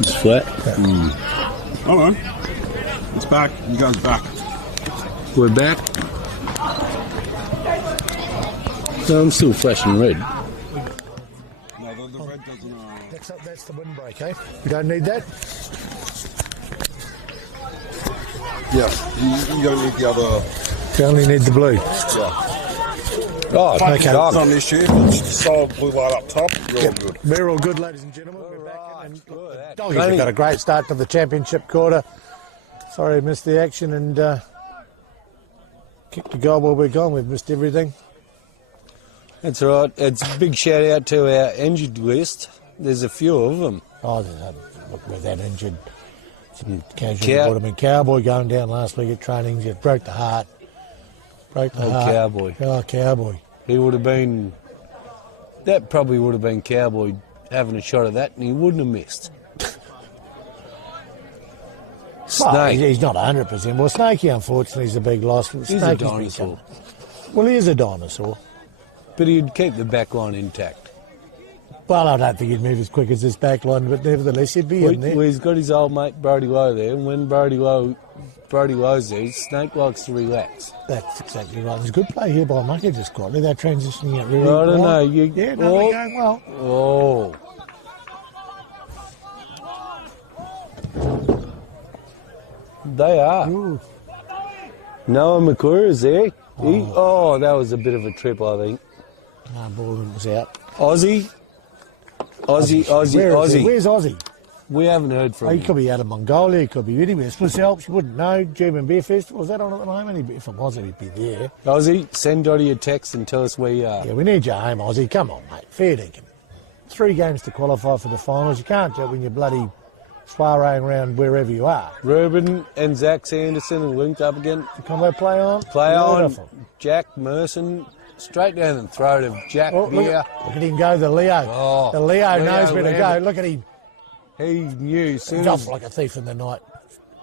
It's flat. Hold on. It's back. You guys back. We're back. No, I'm still flashing red. No, the red doesn't. That's the windbreak, eh? You don't need that? Yeah, you don't need the other. You only need the blue. Yeah. Oh, Okay. It's not an issue. It's the solid blue light up top. You're all good. We're all good, ladies and gentlemen. We're back in. And good. Doggies have got a great start to the championship quarter. Sorry I missed the action and kicked the goal while we're gone. We've missed everything. That's all right. It's a big shout out to our injured list. There's a few of them. Oh, look, we're that injured. Some casual brought him in. Cowboy going down last week at training. Just broke the heart. Broke the heart. Cowboy. Oh, Cowboy. He would have been. That probably would have been Cowboy having a shot at that, and he wouldn't have missed. Well, Snake. he's not 100%. Well, Snakey, unfortunately, is a big loss. He's Snakey's a been dinosaur. Well, he is a dinosaur. But he'd keep the back line intact. Well, I don't think he'd move as quick as this back line, but nevertheless, he'd be in there. Well, he's got his old mate Brody Lowe there, and when Brody Lowe's there, Snake likes to relax. That's exactly right. There's a good play here by Mucky just quietly. They're transitioning it really Well, I don't well. know. Yeah, no, they're going well. Oh. They are. Ooh. Noah McClure is there. That was a bit of a trip, I think. No, ball was out. Aussie. Where is he? Where's Aussie? We haven't heard from He him. could be out of Mongolia, he could be anywhere. Split Alps, you wouldn't know. German Beer Festival, is that on at the moment? If it wasn't, he'd be there. Aussie, send Dotty a text and tell us where you are. Yeah, we need you home, Aussie. Come on, mate. Fair dinkum. 3 games to qualify for the finals. You can't do it when you're bloody soireeing around wherever you are. Ruben and Zach Sanderson are linked up again. The combo play on. Play Beautiful. on. Jack Merson, straight down the throat of Jack Oh, look Beer. at him go, the Leo. Oh, the Leo knows where to go. Lambert. Look at him. He knew soon He's as... off like a thief in the night.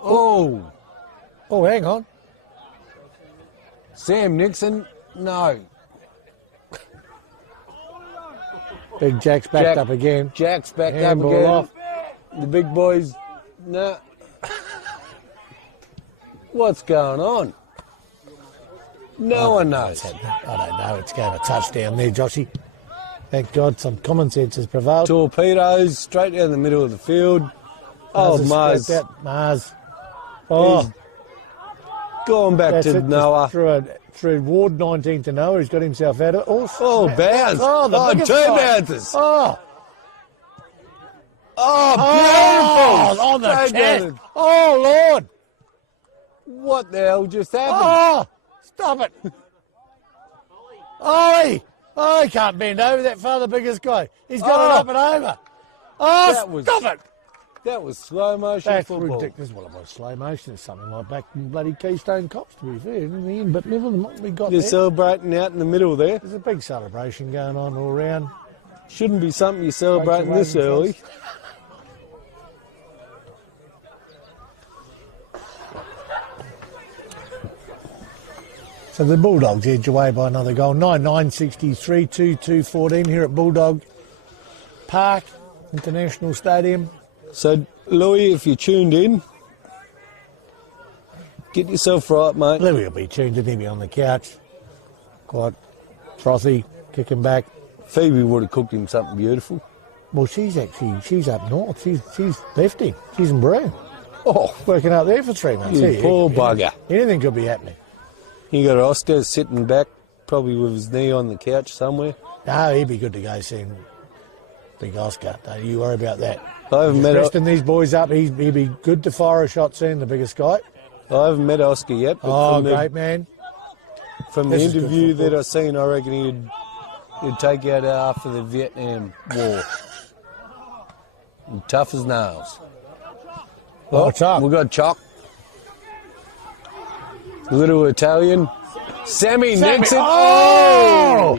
Oh, Oh, hang on. Sam Nixon, no. Big Jack's backed Jack- up again. Jack's back Handball up again. off. The big boys, no. What's going on? No one knows. I don't know. It's going a touchdown there, Joshy. Thank God some common sense has prevailed. Torpedoes straight down the middle of the field. Oh, Mars. Mars. Oh, Going back that's to it. Noah. Through Ward 19 to Noah. He's got himself out of... Oh, bounce. Oh, the biggest two guy. bounces. Oh. Oh, beautiful. On the Straight down chest. Oh, Lord. What the hell just happened? Oh, stop it. Ollie. Oh, he can't bend over that far, the biggest guy. He's got it up and over. Oh, stop it. That was slow motion That's football. ridiculous. Well, it was slow motion. It's something like back in bloody Keystone Cops, to be fair, in the end. But never mind, we got They're there. celebrating out in the middle there. There's a big celebration going on all around. Shouldn't be something you're celebrating this early. So the Bulldogs edge away by another goal. 9-9-63, 2-2-14 here at Bulldog Park, International Stadium. So, Louis, if you tuned in, get yourself right, mate. Louis will be tuned in, he'll be on the couch. Quite frothy, kicking back. Phoebe would have cooked him something beautiful. Well, she's up north. She's left him. She's in Broome. Oh, Working up there for 3 months. you poor bugger. Anything could be happening. You got Oscar sitting back, probably with his knee on the couch somewhere. No, he'd be good to go seeing Big Oscar. Don't you worry about that. I haven't met Resting these boys up, he'd be good to fire a shot seeing the biggest guy. I haven't met Oscar yet, but Oh, from great man. from the This is good interview football. that I've seen, I reckon he'd take out after the Vietnam War. And tough as nails. Oh, Chuck. We got Choc. Little Italian. Sammy Nixon. Oh!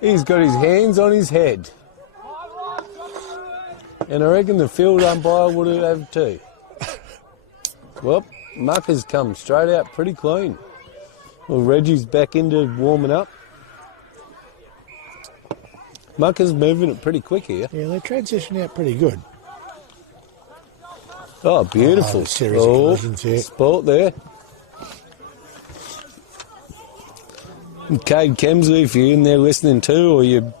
He's got his hands on his head. And I reckon the field umpire would have too. Well, Muck has come straight out pretty clean. Well, Reggie's back into warming up. Mucker's moving it pretty quick here. Yeah, they transition out pretty good. Oh, beautiful. Oh, series of collisions here. Sport there. And Cade Kemsley, if you're in there listening too, or you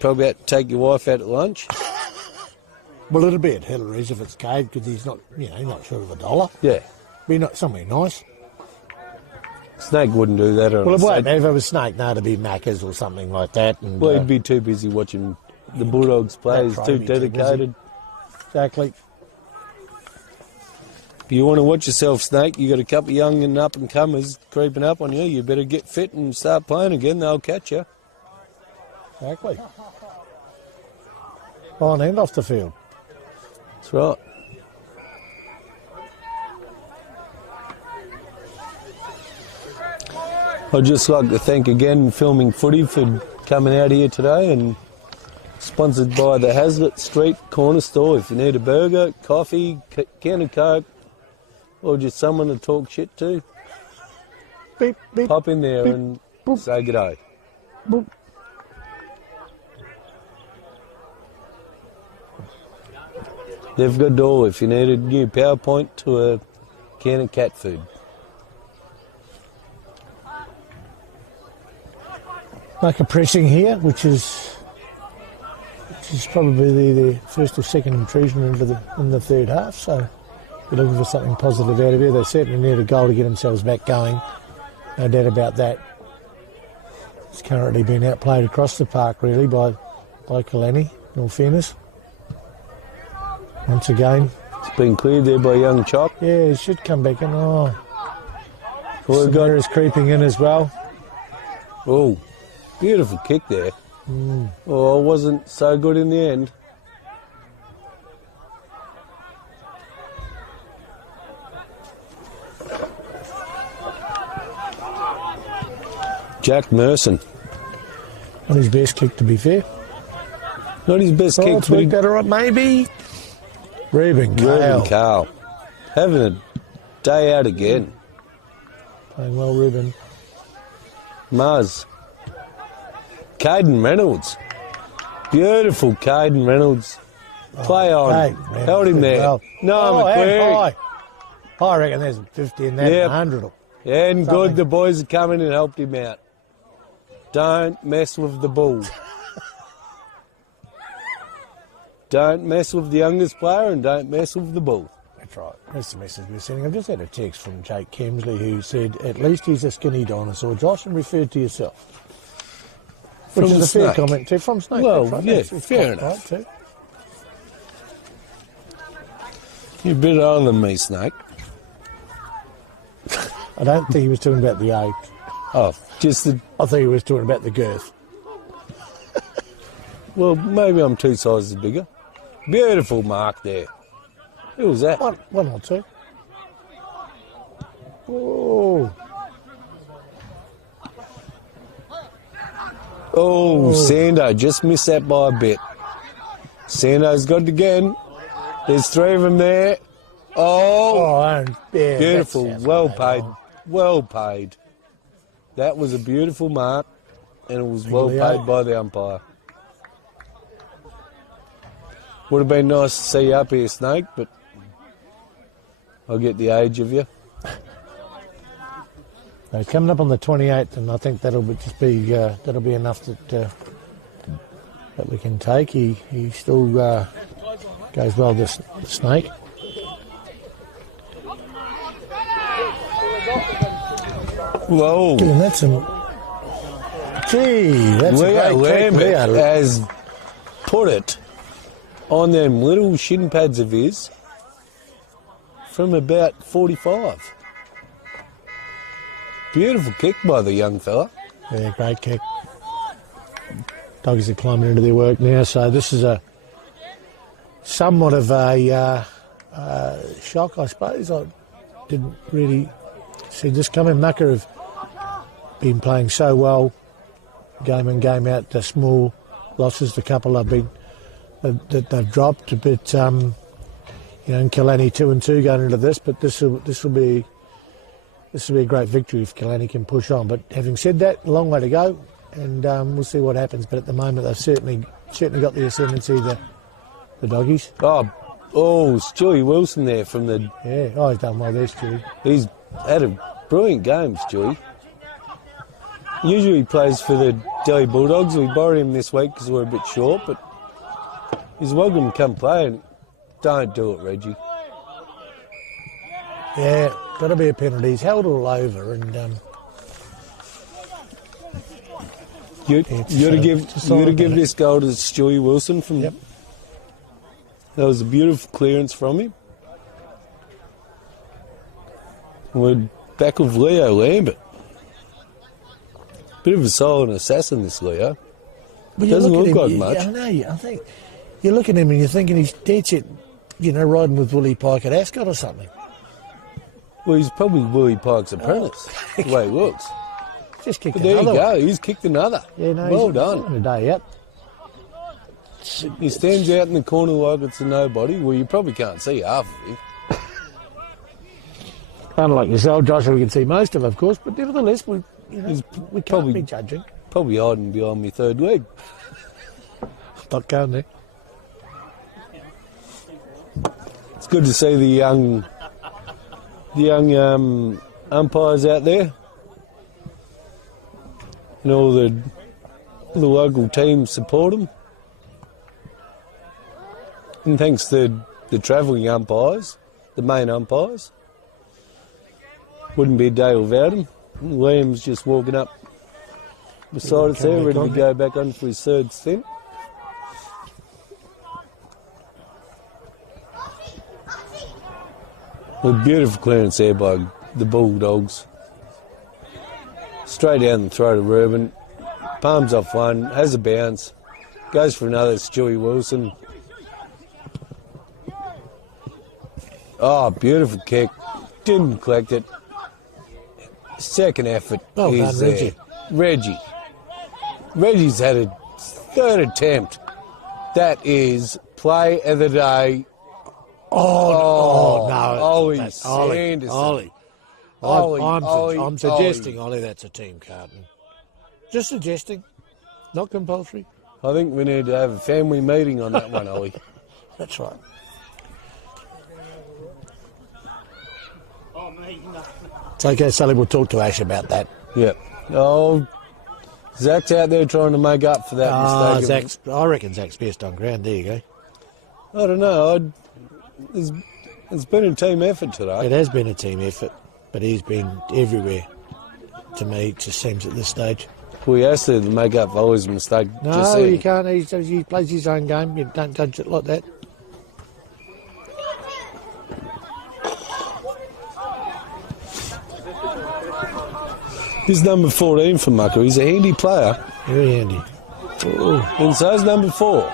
probably have to take your wife out at lunch. Well, it'll be at Hillary's if it's Cade, because he's not, you know, not short of $1. Yeah. Be not somewhere nice. Snake wouldn't do that. Well, it won't be. If it was Snake, no, it'd be Macca's or something like that. And, Well, he'd be too busy watching the Bulldogs play. He's right, too he'd be too dedicated. Exactly. If you want to watch yourself, Snake, you got a couple of young and up-and-comers creeping up on you. You better get fit and start playing again. They'll catch you. Exactly. On and off the field. That's right. I'd just like to thank again Filming Footy for coming out here today, and sponsored by the Hazlitt Street Corner Store. If you need a burger, coffee, can of Coke, or just someone to talk shit to, Beep, beep. pop in there beep, and boop. say g'day. Boop. They've got it all if you need a new PowerPoint to a can of cat food. Like a pressing here, which is probably the first or second intrusion in the third half. So we're looking for something positive out of here. They certainly need a goal to get themselves back going. No doubt about that. It's currently been outplayed across the park really by Kalannie, in all fairness. Once again. It's been cleared there by young Chop. Yeah, he should come back in. Oh, Well, Samira's creeping in as well. Oh, beautiful kick there. Oh, it wasn't so good in the end. Jack Merson. Not his best kick, to be fair. Not his best kick, It's worked better up, maybe. Reuben Carl. Having a day out again. Playing well, Reuben. Muzz. Caden Reynolds. Beautiful Caden Reynolds. Play on. Hey, Held him there. well. No, and McQuarrie. high. I reckon there's 50 in that, Yep. 100. And Something. good, the boys have come in and helped him out. Don't mess with the bull. Don't mess with the youngest player and don't mess with the bull. That's right. That's the message we're sending. I've just had a text from Jake Kemsley who said, at least he's a skinny dinosaur, Josh, and referred to yourself. Which From is a fair Snake. comment too, from Snake. Well, that's right. yeah, It's fair quite enough. right too. You're a bit older than me, Snake. I don't think he was talking about the age. Oh, just the... I think he was talking about the girth. Well, maybe I'm 2 sizes bigger. Beautiful mark there. Who was that? One or two. Oh, Oh, Sando just missed that by a bit. Sando's got it again. There's 3 of them there. Oh, and yeah, beautiful. that sounds Well great. paid. Well paid. That was a beautiful mark, and it was well Leo. paid by the umpire. Would have been nice to see you up here, Snake, but I'll get the age of you. So coming up on the 28th, and I think that'll be enough that we can take. He still goes well, this Snake. Whoa. And that's a that's Leo a great kick. Lambert Leo. has put it on them little shin pads of his from about 45. Beautiful kick by the young fella. Yeah, great kick. Doggies are climbing into their work now, so this is a somewhat of a shock, I suppose. I didn't really see this coming. Mucker have been playing so well, game in, game out. The small losses, the couple have been that they've dropped, but and Kalannie 2-2 going into this. But this will be a great victory if Kalannie can push on. But having said that, a long way to go, and we'll see what happens. But at the moment, they've certainly certainly got the ascendancy, the doggies. Oh, Stewie Wilson there from the... Yeah, oh, he's done well there, Stewie. He's had a brilliant game, Stewie. Usually he plays for the Delhi Bulldogs. We borrowed him this week because we're a bit short, but he's welcome to come play, and don't do it, Reggie. Yeah, got to be a penalty. He's held all over, and You got to give this goal to Stewie Wilson from. Yep. That was a beautiful clearance from him. We're back with Leo Lambert. Bit of a silent assassin, this Leo. but Doesn't look like him, much. I know. I think you look at him and you're thinking he's dead set, riding with Willie Pike at Ascot or something. Well, he's probably Willie Pike's apprentice, the way it looks. Just kicked But there you another go, one. he's kicked another. Yeah, no, well he's done. having a day out. He stands out in the corner like it's a nobody. Well, you probably can't see half of him. Unlike yourself, Joshua, we can see most of course, but nevertheless, we can't probably- be judging. Probably hiding behind my third leg. Not going there. It's good to see the young umpires out there, and all the local teams support them. And thanks to the travelling umpires, the main umpires. Wouldn't be a day without him. Liam's just walking up beside us there, ready to go back on for his third stint. A beautiful clearance there by the Bulldogs. Straight down the throat of Reuben. Palms off one, has a bounce. Goes for another, Stewie Wilson. Oh, beautiful kick. Didn't collect it. Second effort Well is done, there. Reggie's had a third attempt. That is play of the day. Oh, no. Ollie That's Ollie. Sanderson. Ollie. Ollie, I'm suggesting, Ollie, that's a team carton. Just suggesting. Not compulsory. I think we need to have a family meeting on that one, Ollie. That's right. Oh, me, no. It's okay, Sally, we'll talk to Ash about that. Yep. Oh, Zach's out there trying to make up for that mistake. I reckon Zach's best on ground. There you go. I don't know. It's been a team effort today. It has been a team effort, but he's been everywhere to me, it just seems, at this stage. We asked him to make up for Ollie's mistake. No, just then. you can't. He plays his own game. You don't judge it like that. This is number 14 for Mucker. He's a handy player. Very handy. Ooh. And so is number 4.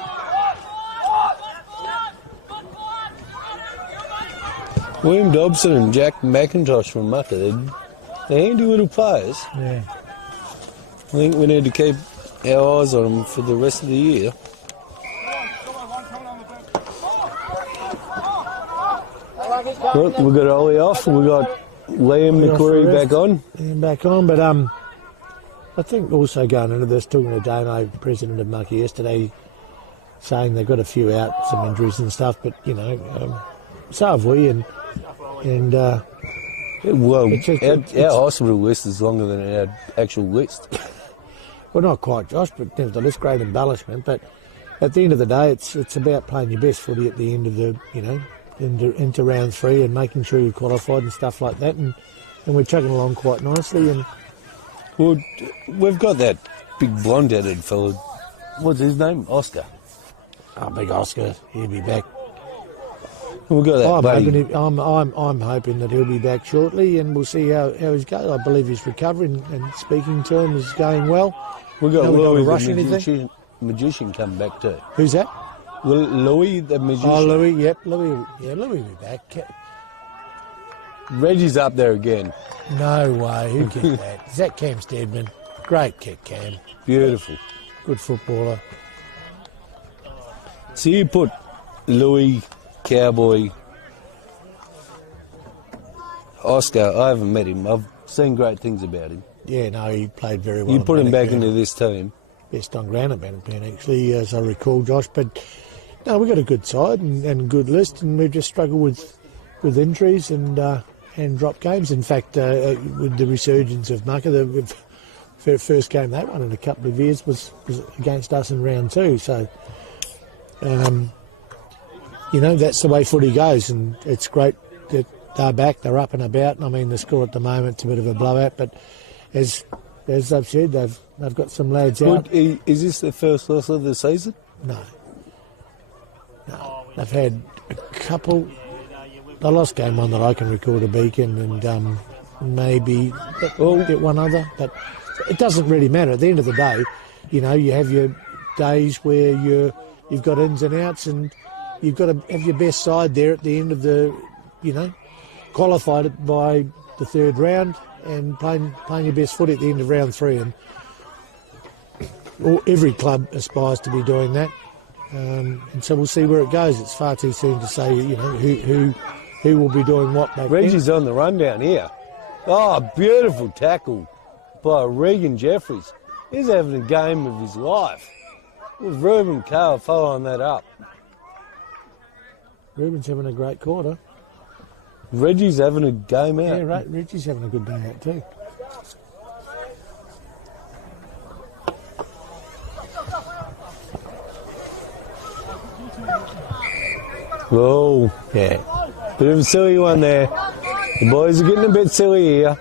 William Dobson and Jack McIntosh from Mucker. They're handy little players. Yeah. I think we need to keep our eyes on them for the rest of the year. Well, we've got Ollie off. We've got Liam McQuarrie back on. And back on, but I think also going into this, talking to Damo, president of Mucky yesterday, saying they've got a few out, some injuries and stuff, but so have we, and Well, It's- our hospital list is longer than our actual list. well, not quite, Josh, but nevertheless, great embellishment. But at the end of the day, it's about playing your best footy at the end of the, into round 3 and making sure you're qualified and stuff like that. And we're chugging along quite nicely. And Well, we've got that big blonde-headed fella. What's his name? Oscar. big Oscar, he'll be back. We've got that I'm hoping that he'll be back shortly, and we'll see how he's going. I believe he's recovering, and speaking to him is going well. We've got we don't Louis rush the anything. magician come back too. Who's that? Louis the magician. Oh, Louis. Yep, Louis. Yeah, Louis will be back. Reggie's up there again. No way. Who kicked that? Is that Cam Steadman? Great kick, Cam. Beautiful. Good footballer. So you put Louis, Cowboy, Oscar. I haven't met him. I've seen great things about him. Yeah, no, he played very well. You put him back Manning. into this team. best on ground at Bannockburn, actually, as I recall, Josh. But no, we've got a good side and good list, and we've just struggled with injuries and drop games. In fact, with the resurgence of Mucka, the first game they won in a couple of years was against us in round 2. So, that's the way footy goes, and it's great that they're back, they're up and about. I mean, the score at the moment's a bit of a blowout, but as they've said, they've got some lads out. Is this their first loss of the season? No. They've had a couple. They lost game one that I can recall to Beacon, and maybe get one other. But it doesn't really matter. At the end of the day, you have your days where you've got ins and outs, and you've got to have your best side there at the end of the, qualified by the third round and playing your best footy at the end of round 3. And every club aspires to be doing that. And so we'll see where it goes. It's far too soon to say, who will be doing what back Reggie's then. on the run down here. Oh, beautiful tackle by Regan Jeffries. He's having a game of his life. With Ruben Carr following that up. Ruben's having a great quarter. Reggie's having a game out. Yeah, right. Reggie's having a good day out too. Oh, yeah. Bit of a silly one there. The boys are getting a bit silly here.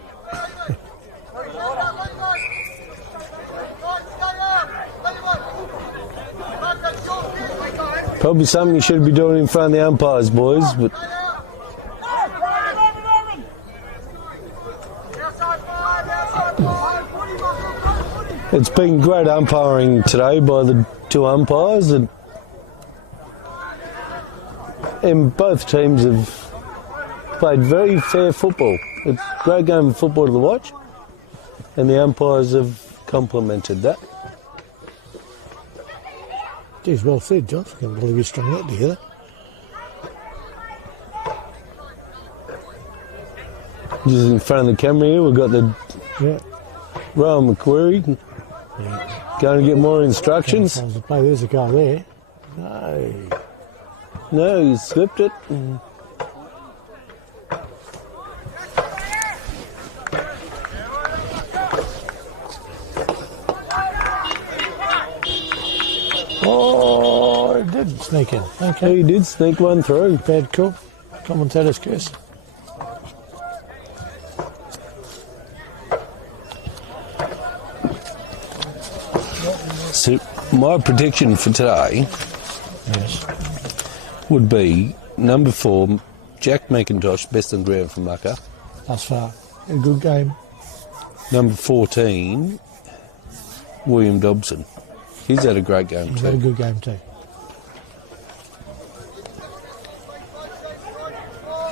Probably something you should be doing in front of the umpires, boys, but... It's been great umpiring today by the 2 umpires, and both teams have played very fair football. It's a great game of football to watch, and the umpires have complimented that. Geez, well said, Josh. I can't believe you strung that together. Just in front of the camera here, we've got the Rowan McQuarrie going to get more instructions. There's a guy there. No, he slipped it. Oh, it did sneak in. Okay. He did sneak one through. Bad call. Commentator's curse. So my prediction for today would be number 4, Jack McIntosh, best on ground for Mucka. Thus far. A good game. Number 14, William Dobson. He's had a great game He's too. had a good game too.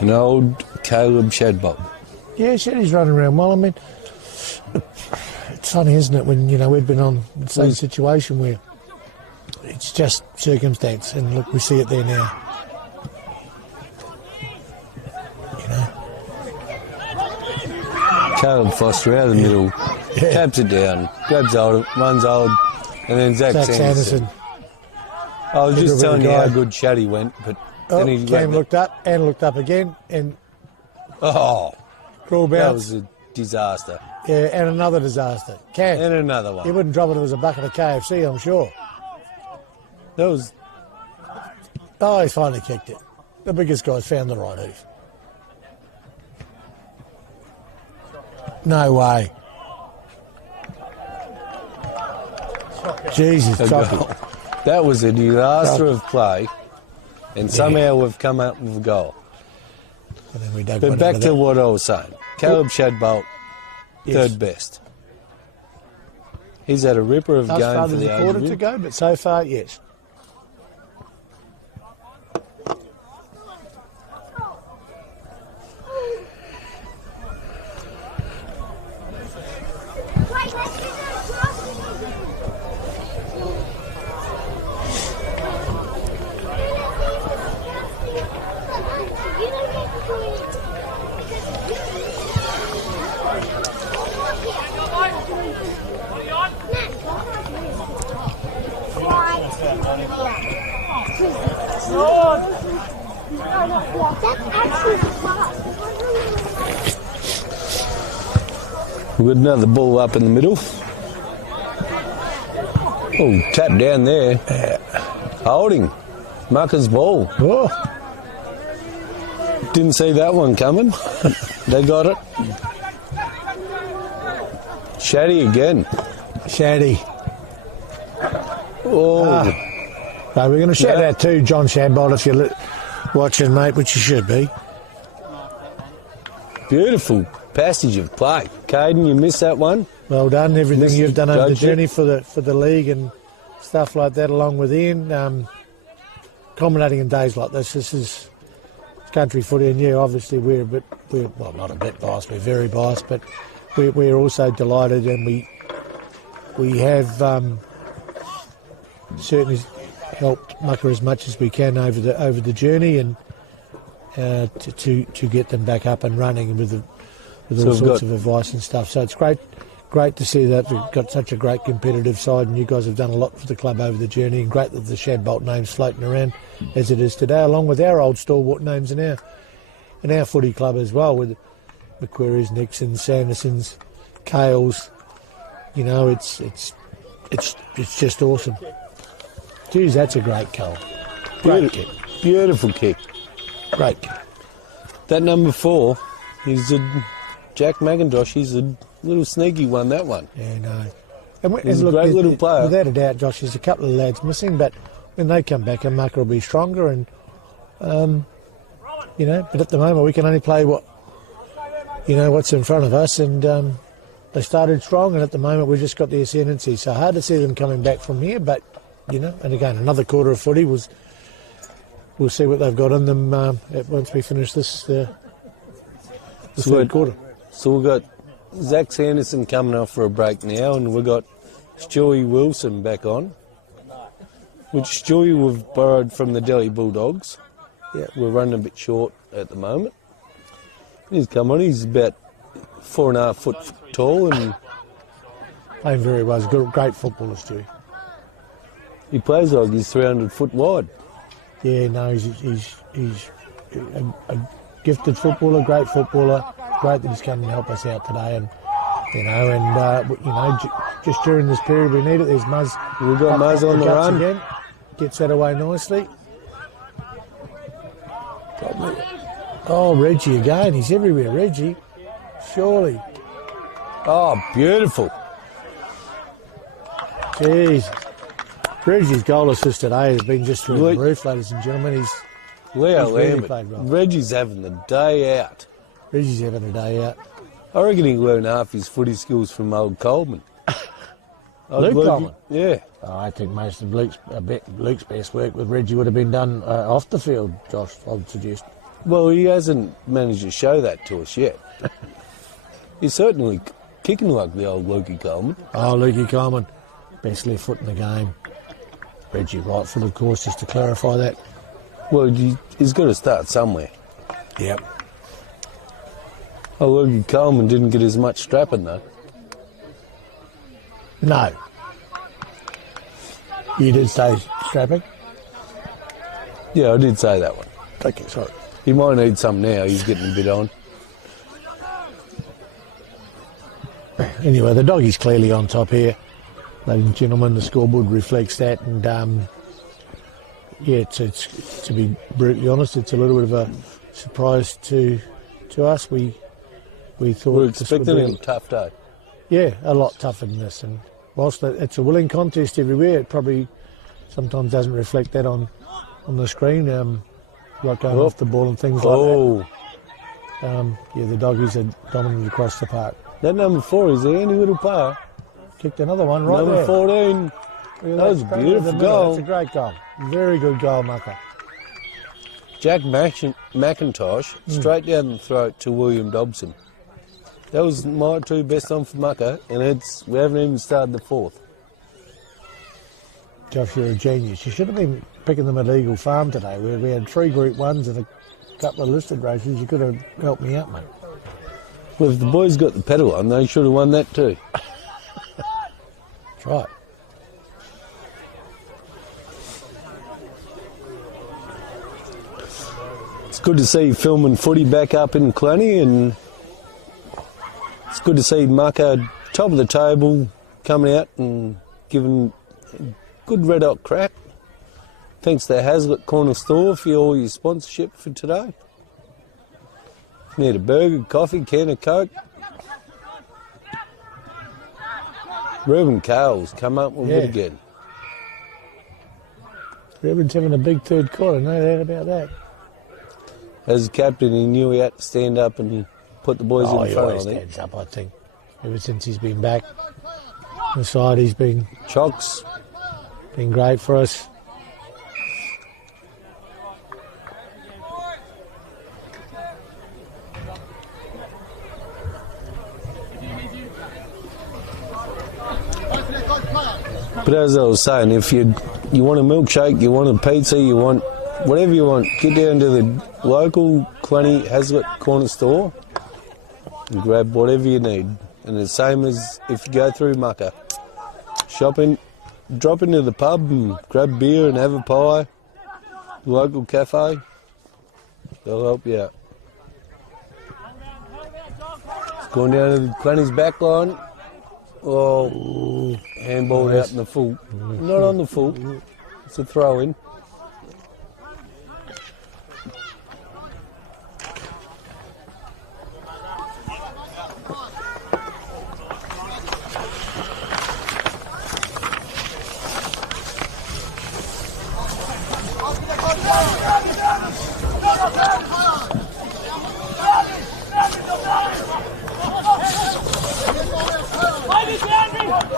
And old Caleb Shadbolt. Yeah, Shaddy's running around well. I mean, it's funny, isn't it, when, we've been on the same situation where it's just circumstance, and look, we see it there now. Caleb Foster out of the middle, taps it down, grabs hold, runs hold, and then Zach Sanderson. I was just telling you how good Shaddy went, but then he Cam looked up and looked up again, and crawl bounce. That was a disaster. Yeah, and another disaster. Cam. And another one. He wouldn't drop it if it was a bucket of KFC, I'm sure. That was... Oh, he finally kicked it. The biggest guy's found the right hoof. No way. Jesus, chocolate. That was a disaster of play, and somehow we've come up with a goal. And then we dug But one back out to of what I was saying. Caleb Shadbolt, Yes. third best. He's had a ripper of that. game Thus far, for there's the a quarter age to group. go, but so far, yes. We've got another ball up in the middle. Oh, tap down there. Holding. Mucker's ball. Oh, Didn't see that one coming. They got it. Shaddy again. Shaddy. Oh, So we're going to shout Yeah. out to John Shadbolt if you're watching, mate, which you should be. beautiful passage of play. Caden, you missed that one. Well done, everything Mr. you've done over the Judge it. journey for the league and stuff like that, along with Ian. Culminating in days like this. This is country footy, and yeah, obviously we're well, not a bit biased. We're very biased, but we're also delighted, and we have certainly helped Mucker as much as we can over the journey, and to get them back up and running with all sorts of advice and stuff. So it's great to see that we've got such a great competitive side, and you guys have done a lot for the club over the journey, and great that the Shadbolt name's floating around as it is today, along with our old stalwart names in our footy club as well, with McQuarries, Nixons, Sandersons, Kales. You know, it's just awesome. Geez, that's a great goal. Great kick. Beautiful kick. Great kick. That number 4, he's a Jack McIntosh. He's a little sneaky one, that one. Yeah, no. And He's a great little player. Without a doubt, Josh, there's a couple of lads missing, but when they come back, a Mucker will be stronger. And you know, but at the moment we can only play what's in front of us. And they started strong, and at the moment we've just got the ascendancy. So hard to see them coming back from here. But you know, and again, another quarter of footy we'll see what they've got in them once we finish this third quarter. So we've got Zach Sanderson coming off for a break now, and we've got Stewie Wilson back on, which Stewie we've borrowed from the Delhi Bulldogs. Yeah, we're running a bit short at the moment. He's come on, he's about 4.5 foot tall, and Playing very well. He's a great footballer, Stewie. he plays like he's 300 foot wide. Yeah, no, he's a gifted footballer, great footballer. Great that he's come and help us out today, and just during this period we need it. There's Muzz. We've got Muzz on the run. Again. Gets that away nicely. Oh, Reggie again. He's everywhere, Reggie. Surely. Oh, beautiful. Jeez. Reggie's goal assist today has been just through the roof, ladies and gentlemen. Leo He's really Lambert. played well. Reggie's having the day out. Reggie's having a day out. I reckon he learned half his footy skills from old Coleman. Luke Coleman? Yeah. Oh, I think most of Luke's best work with Reggie would have been done off the field, Josh, I would suggest. Well, he hasn't managed to show that to us yet. He's certainly kicking like the old Lukey Coleman. Oh, Lukey Coleman, best left foot in the game. Reggie right foot, of course, just to clarify that. Well, he's got to start somewhere. Yep. Oh, Lukey Coleman didn't get as much strapping, though. No. You did say strapping? Yeah, I did say that one. Okay, sorry. He might need some now. He's getting a bit on. Anyway, the doggy's clearly on top here. Ladies and gentlemen, the scoreboard reflects that, and it's to be brutally honest, it's a little bit of a surprise to us. We thought We're this would expecting be a tough day. Yeah, a lot tougher than this. And whilst it's a willing contest everywhere, it probably sometimes doesn't reflect that on the screen. Like going off the ball and things like that. The doggies are dominant across the park. That number 4 is the only little player. Kicked another one right Number there. 14. That was a Straight beautiful in the middle. goal. That's a great goal. Very good goal, Mucker. Jack McIntosh straight down the throat to William Dobson. That was my 2 best on for Mucker, and we haven't even started the 4th. Josh, you're a genius. You should have been picking them at Eagle Farm today, where we had 3 Group 1s and a couple of listed races. You could have helped me out, mate. Well, if the boys got the pedal on, they should have won that too. That's right. It's good to see filming footy back up in Kalannie, and it's good to see Mucka top of the table coming out and giving a good red hot crack. Thanks to Hazlitt Corner Store for all your sponsorship for today. Need a burger, coffee, can of Coke. Reuben Cale's come up with it again. Reuben's having a big third quarter, no doubt about that. As a captain, he knew he had to stand up and put the boys in He front, always I think. stands up, I think. Ever since he's been back on the side, he's been Chocks. great for us. But as I was saying, if you want a milkshake, you want a pizza, you want whatever you want, get down to the local Kalannie Hazlitt Corner Store and grab whatever you need. And the same as if you go through Mucka. Shopping, drop into the pub and grab beer and have a pie. Local cafe, they'll help you out. It's going down to the Kalannie's back line. Oh, handball out in the full. Not on the full. It's a throw in.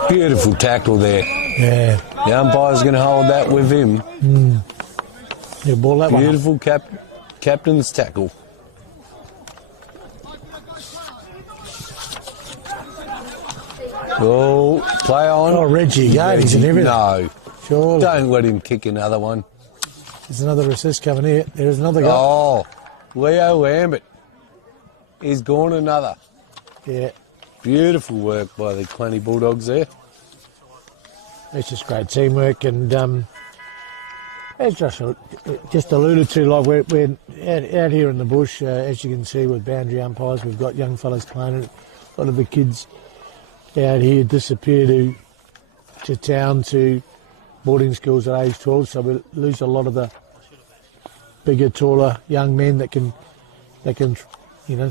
Beautiful tackle there. Yeah. The umpire's going to hold that with him. You ball that one. Beautiful captain's tackle. Oh, play on. Oh, Reggie Gades and everything. No, Surely. don't let him kick another one. There's another assist coming here. There's another goal. Oh, Leo Lambert. He's gone another. Yeah. Beautiful work by the Kalannie Bulldogs there. It's just great teamwork, and as Josh just alluded to, like we're out here in the bush, as you can see with boundary umpires, we've got young fellas playing it. A lot of the kids out here disappear to town to boarding schools at age 12, so we lose a lot of the bigger, taller young men that can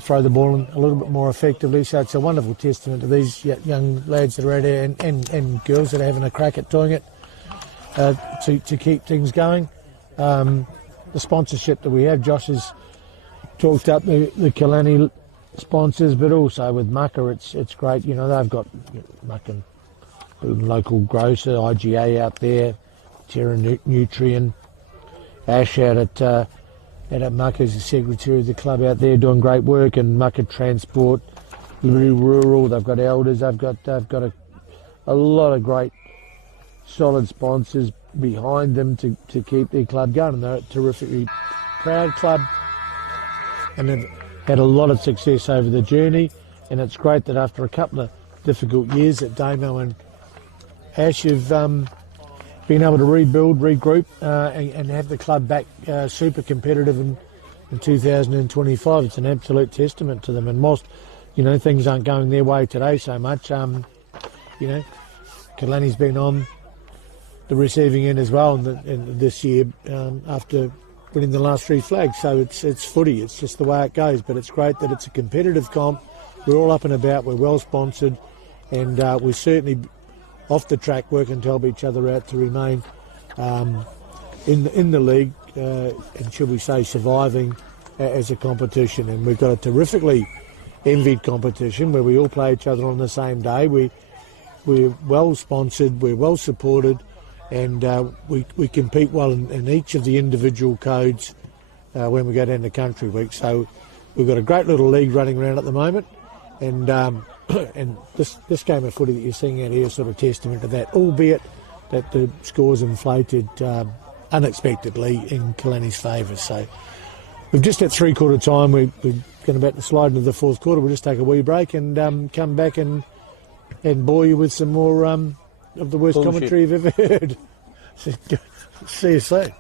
throw the ball in a little bit more effectively. So it's a wonderful testament to these young lads that are out there and girls that are having a crack at doing it to keep things going. The sponsorship that we have, Josh has talked up the Kalannie sponsors, but also with Mucka, it's great. You know, they've got Mucka local grocer, IGA out there, Terra Nutrient, Ash out at Mucka is the secretary of the club out there doing great work, and Mucka Transport, Liberty Rural, they've got Elders, they've got a lot of great solid sponsors behind them to keep their club going, and they're a terrifically proud club and they've had a lot of success over the journey, and it's great that after a couple of difficult years that Damo and Ash have been able to rebuild, regroup, and have the club back super competitive in 2025. It's an absolute testament to them. And whilst, things aren't going their way today so much, Kalannie's been on the receiving end as well in this year after winning the last 3 flags. So it's footy. It's just the way it goes. But it's great that it's a competitive comp. We're all up and about. We're well sponsored, and we're certainly off the track working to help each other out to remain in the league and, should we say, surviving as a competition. And we've got a terrifically envied competition where we all play each other on the same day. We're well sponsored, we're well supported, and we compete well in each of the individual codes when we go down to Country Week. So we've got a great little league running around at the moment, and and this game of footy that you're seeing out here is sort of testament to that, albeit that the scores inflated unexpectedly in Kalannie's favour. So we've just at 3/4 time. We're going about to slide into the 4th quarter. We'll just take a wee break and come back and bore you with some more of the worst Bullshit commentary you've ever heard. See you soon.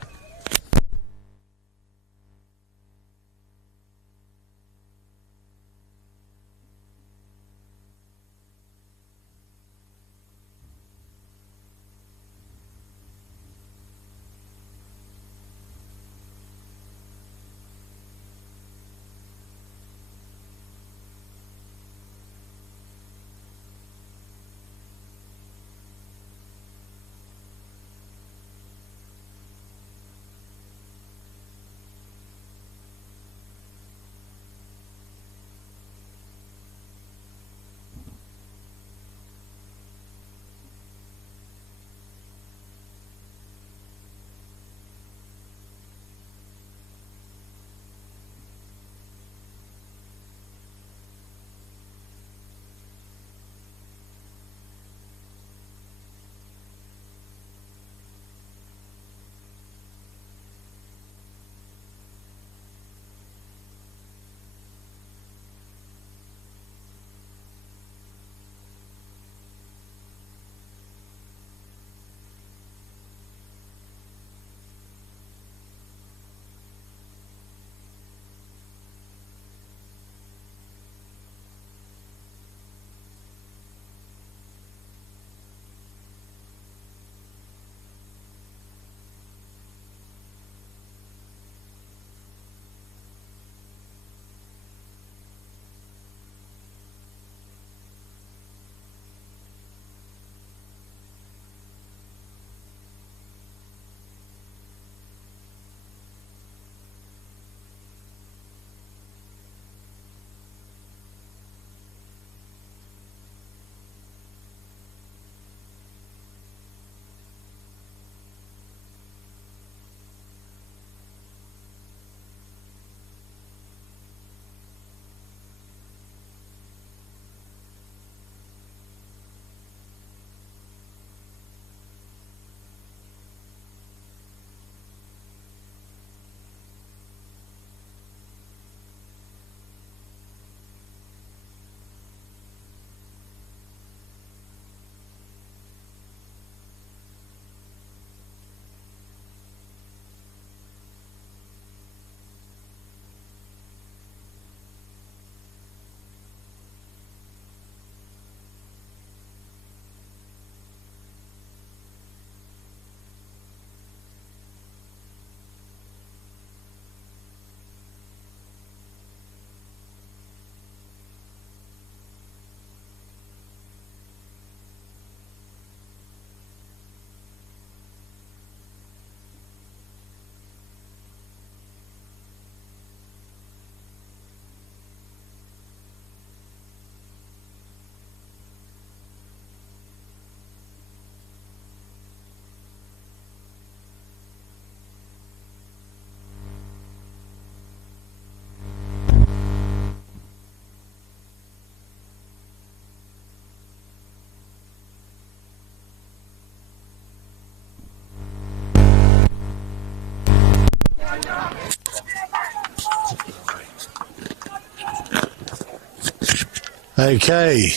Okay.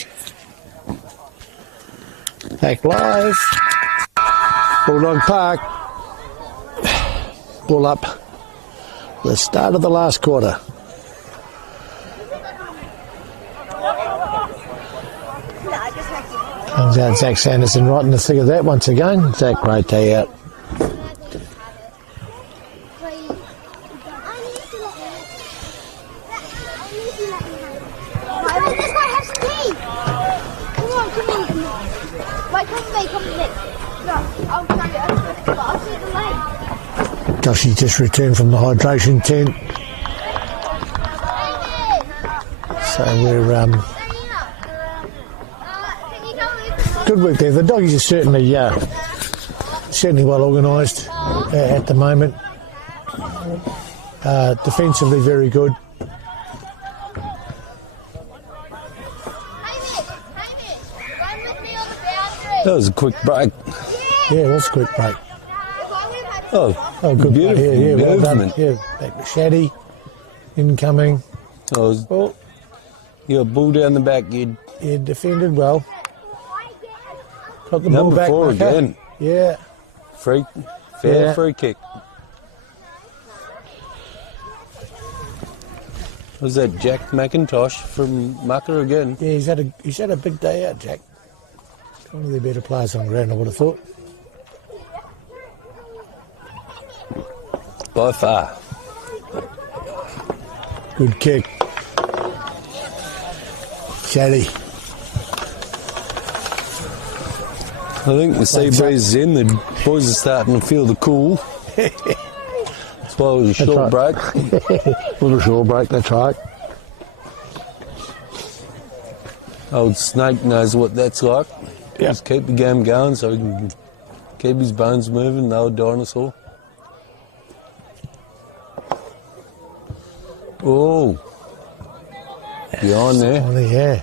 Back live. Bulldog Park. Ball up. The start of the last quarter. Comes out Zach Sanderson right in the thick of that once again. Zach, great day out. Joshy just returned from the hydration tent. So we're good work there. The doggies are certainly well organised at the moment. Defensively very good. That was a quick break. Yeah, it was a quick break. Oh, good play. Yeah, well done. movement. Yeah, back to Shaddy. Incoming. Oh, you got ball down the back. You defended well. Got the ball number back. 4 Maka. again. Yeah. Fair free kick. Was that Jack McIntosh from Mucker again? Yeah, he's had a big day out, Jack. One of the better players on the ground, I would have thought. By far. Good kick. Shaddy. I think the sea breeze is in. The boys are starting to feel the cool. That's why it was a short break. Little short break, that's right. Old Snake knows what that's like. Yep. Just keep the game going so he can keep his bones moving, the old dinosaur. Oh, behind there. Oh, yeah.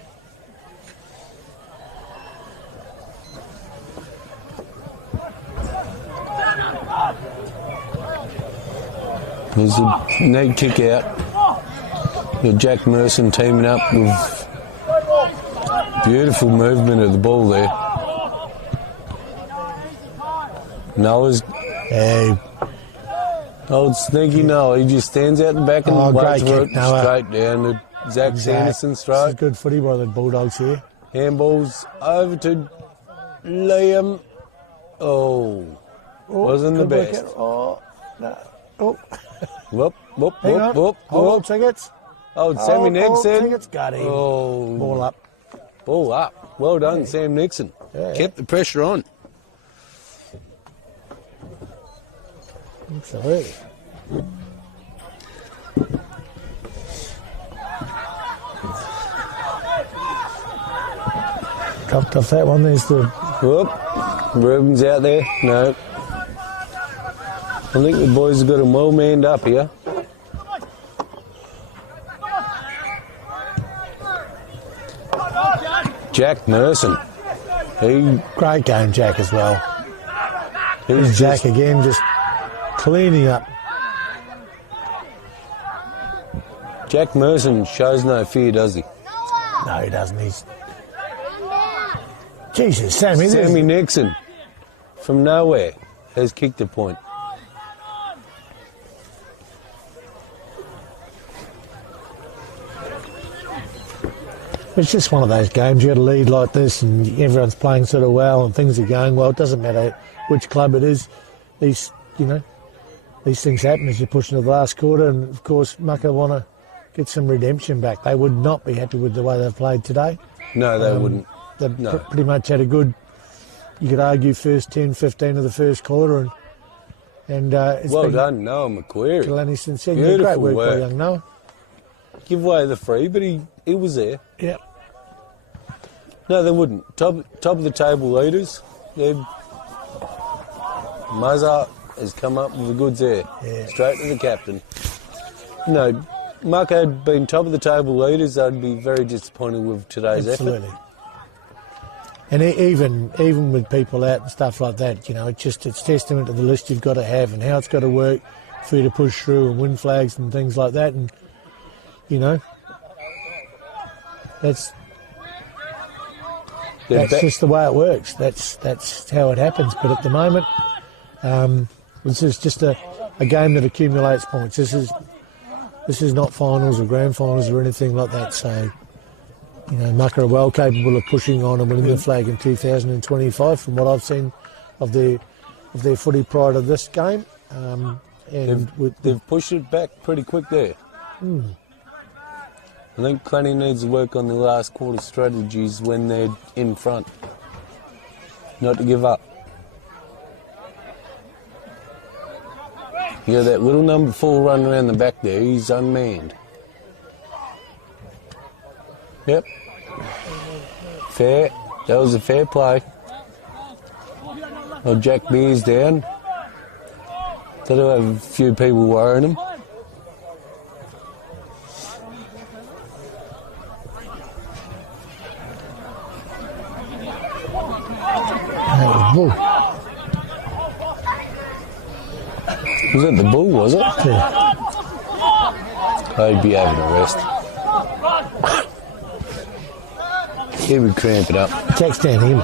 There's a neat kick out. Got Jack Merson teaming up with beautiful movement of the ball there. Noah's old sneaky Noah. He just stands out the back and waits for it straight down to Zach Sanderson's throat. This is good footy by the Bulldogs here. Handballs over to Liam. Oh, wasn't the best. Oh, no. Oh. Whoop, whoop, Hang whoop, on. whoop, Hold whoop. on, tickets. Oh, Sammy Nixon. Tickets got him. Oh, Ball up. ball up. Well done, Sam Nixon. Yeah. Kept the pressure on. Absolutely. Dropped off that one. There's the... Whoop. Ruben's out there. No. I think the boys have got him well manned up here. Jack Merson. Great game, Jack, as well. He's Jack again, just cleaning up. Jack Merson shows no fear, does he? No, he doesn't. He's... Jesus, Sammy. Sammy Nixon from nowhere has kicked a point. It's just one of those games. You got a lead like this, and everyone's playing sort of well, and things are going well. It doesn't matter which club it is. These things happen as you push into the last quarter, and of course, Mucka want to get some redemption back. They would not be happy with the way they've played today. No, they wouldn't. They've No. pretty much had a good, you could argue, first 10, 15 of the first quarter, and it's Well been done, Noah McQuarrie. Kalannie since then. Beautiful Great work by work. young Noah. Give away the free, but he was there. Yeah. No, they wouldn't. Top of the table leaders. Muzza has come up with the goods there. Yeah. Straight to the captain. No, Muck had been top of the table leaders. I'd be very disappointed with today's Absolutely. effort. And even with people out and stuff like that, it's testament to the list you've got to have and how it's got to work for you to push through and win flags and things like that. And that's That's just the way it works. That's how it happens. But at the moment, this is just a game that accumulates points. This is not finals or grand finals or anything like that. So, you know, Mucka are well capable of pushing on and winning the flag in 2025 from what I've seen of their footy prior to this game. They've pushed it back pretty quick there. I think Kalannie needs to work on the last quarter strategies when they're in front. Not to give up. You got that little number 4 running around the back there. He's unmanned. Yep. Fair. That was a fair play. Oh, Jack Beer's down. That'll have a few people worrying him. Bull. Was it the bull, was it? Yeah. I'd be having a rest. He would cramp it up. Jack's down him.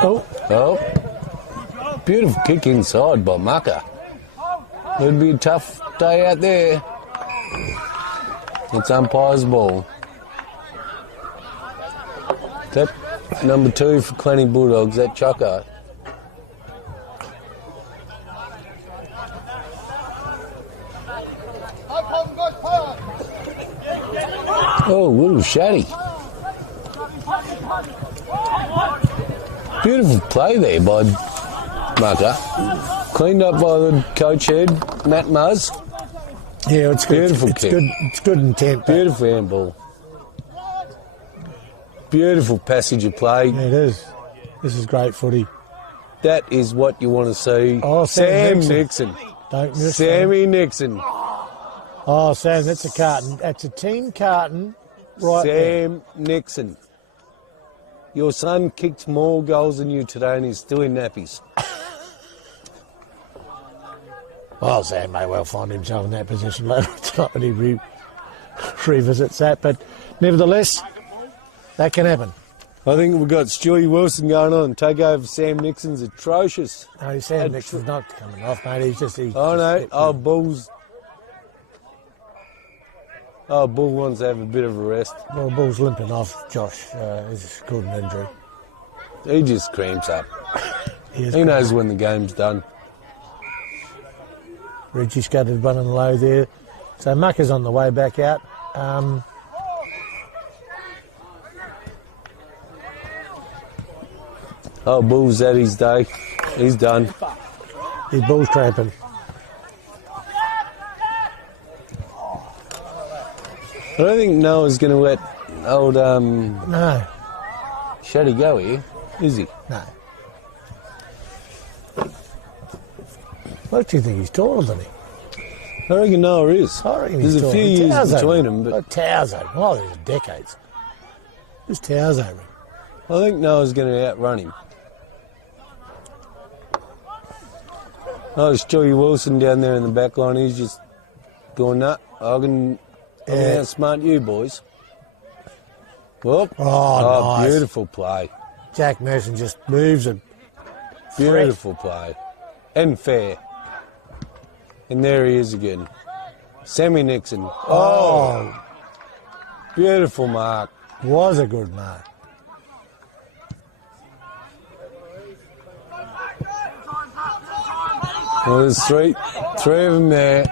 Oh. Beautiful kick inside by Mucka. It'd be a tough day out there. It's umpire's ball. That number 2 for Kalannie Bulldogs, that chucker. Oh, little shatty. Beautiful play there by Mucka. Cleaned up by the coach head, Matt Muzz. Yeah, it's good. Beautiful It's kick. good. It's good intent. Beautiful handball. Beautiful passage of play. Yeah, it is. This is great footy. That is what you want to see. Oh, Sam Nixon. Don't miss Sammy Nixon. Oh, Sam, that's a carton. That's a team carton right there. Sam Nixon. Your son kicked more goals than you today and he's still in nappies. Well, Sam may well find himself in that position later tonight when he revisits that. But nevertheless, that can happen. I think we've got Stewie Wilson going on. Take over Sam Nixon's atrocious. No, Sam Nixon's not coming off, mate. He's just... Oh, no. Oh, Bull's... Oh, Bull wants to have a bit of a rest. Well, Bull's limping off, Josh. He's caught an injury. He just cramps up. He knows when the game's done. Reggie scattered one and low there. So Mucka's on the way back out. Oh, Bull's at his day. He's done. His Bull's cramping. I don't think Noah's going to let old No, Shaddy go here, is he? no. What do you think? He's taller than him? I reckon Noah is. I reckon There's he's a taller. few He years towers over between him. them, but Towers over him. Oh, there's decades. There's towers over him. I think Noah's going to outrun him. Oh, it's Stewie Wilson down there in the back line. He's just going, nah, I'm going to outsmart you, boys. Whoop. Oh, nice. Beautiful play. Jack Merson just moves and Beautiful play. And fair. And there he is again. Sammy Nixon. Oh. Beautiful mark. was a good mark. Well, there's three of them there.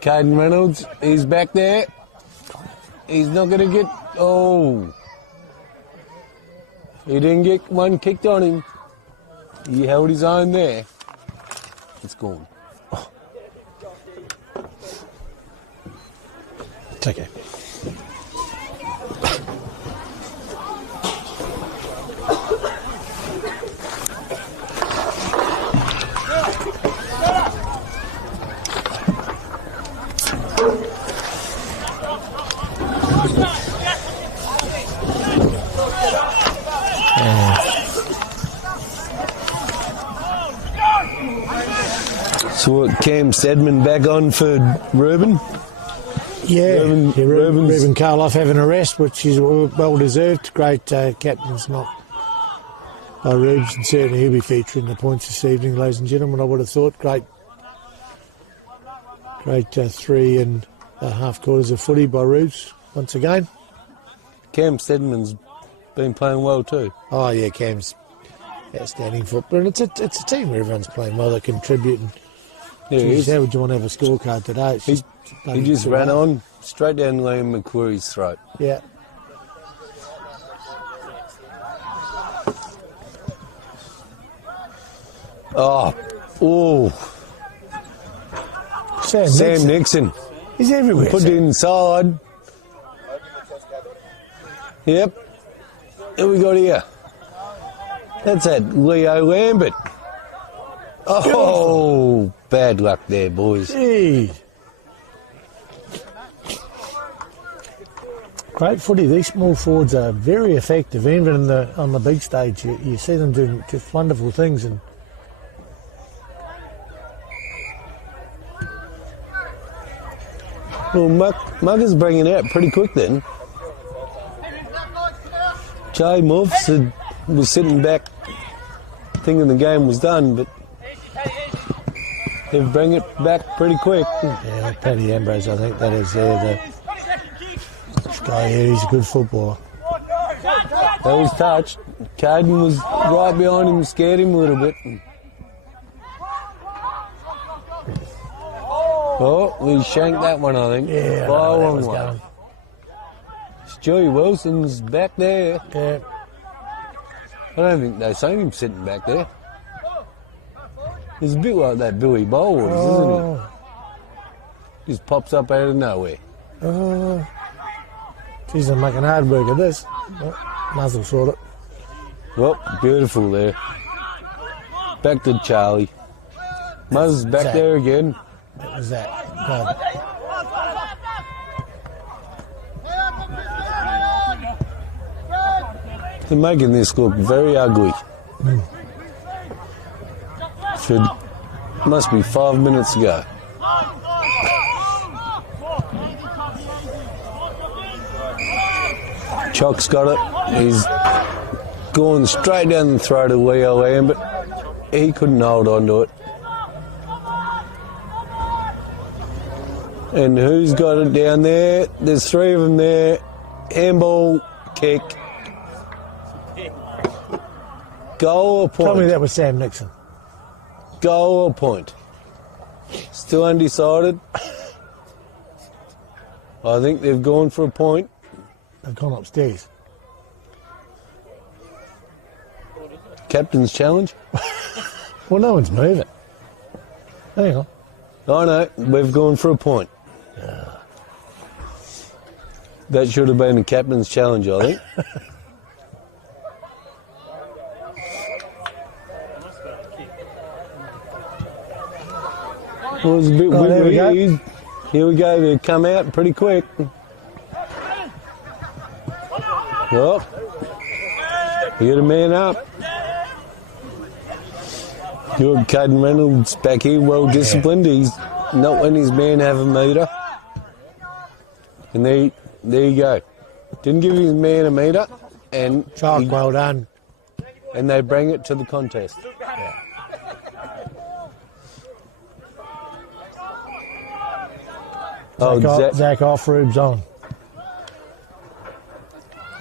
Caden Reynolds, he's back there. He's not going to get... Oh. He didn't get one kicked on him. He held his own there. It's gone. Oh. It's okay. So what, Cam Stedman back on for Reuben? Yeah, Reuben's- Reuben Karloff having a rest, which is well deserved. Great captain's knock by Rubes, and certainly he'll be featuring the points this evening, ladies and gentlemen. I would have thought great 3.5 quarters of footy by Rubes once again. Cam Stedman's been playing well too. Oh yeah, Cam's outstanding football, and it's a team where everyone's playing well. They're contributing. Yeah, Geez, how would you want to have a scorecard today? It's he just ran on straight down Liam McQuarrie's throat. Yeah. Oh, Sam Nixon. He's everywhere. Put it inside. Yep. Who we got here? That's that Leo Lambert. Oh, bad luck there, boys. Gee. Great footy. These small forwards are very effective. Even on the big stage, you see them doing just wonderful things. And Well, Mugger's bringing it out pretty quick then. Jay Muffs was sitting back thinking the game was done, but they bring it back pretty quick. yeah, Paddy Ambrose, I think that is there. This guy here, he's a good footballer. That was touched. Caden was right behind him, scared him a little bit. Oh, we shanked that one, I think. Yeah, By I know a where that long was way. going. Stewie Wilson's back there. Yeah. I don't think they've seen him sitting back there. He's a bit like that Billy Bowles, isn't Oh, he? Just pops up out of nowhere. oh. Geez, I'm making hard work of this. Oh, muzzle sort it. Well, beautiful there. Back to Charlie. Muzz back Zach. there again. What was that? God. They're making this look very ugly. Must be 5 minutes ago. Chock's got it. He's going straight down the throat of Leo Lambert. He couldn't hold on to it. And who's got it down there? There's three of them there. Handball, kick. Goal or point? Tell me that was Sam Nixon. Goal or point? Still undecided. I think they've gone for a point. They've gone upstairs. Captain's challenge. Well, no one's moving. Hang on. I know, we've gone for a point. That should have been a captain's challenge, I think. Well, it was a bit Oh, there we windy. Here we go, they come out pretty quick. Oh, we get a man up. Good Caden Reynolds back here, well disciplined. He's not letting his man have a metre. And there you go. Didn't give his man a metre, and Chalk, well done. and they bring it to the contest. Oh, Zach off, Rubes on.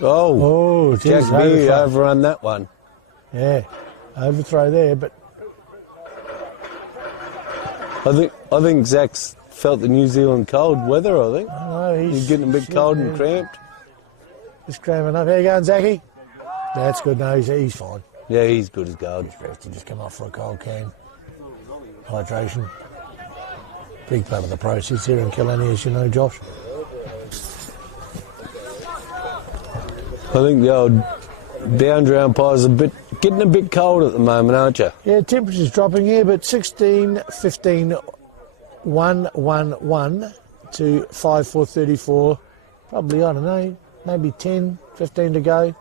oh, Oh, Jack geez, Beer overthrow. overrun that one. Yeah, overthrow there, but I think Zach's felt the New Zealand cold weather. I think no, he's getting a bit cold and cramped. He's cramping up. How you going, Zachy? That's good. No, he's fine. Yeah, he's good as gold. He's just come off for a cold can. Hydration. Big part of the process here in Kalannie, as you know, Josh. I think the old boundary umpires getting a bit cold at the moment, aren't you? Yeah, temperature's dropping here, but 16, 15, 1, 1, 1 to 5, 4, 34. Probably, I don't know, maybe 10, 15 to go.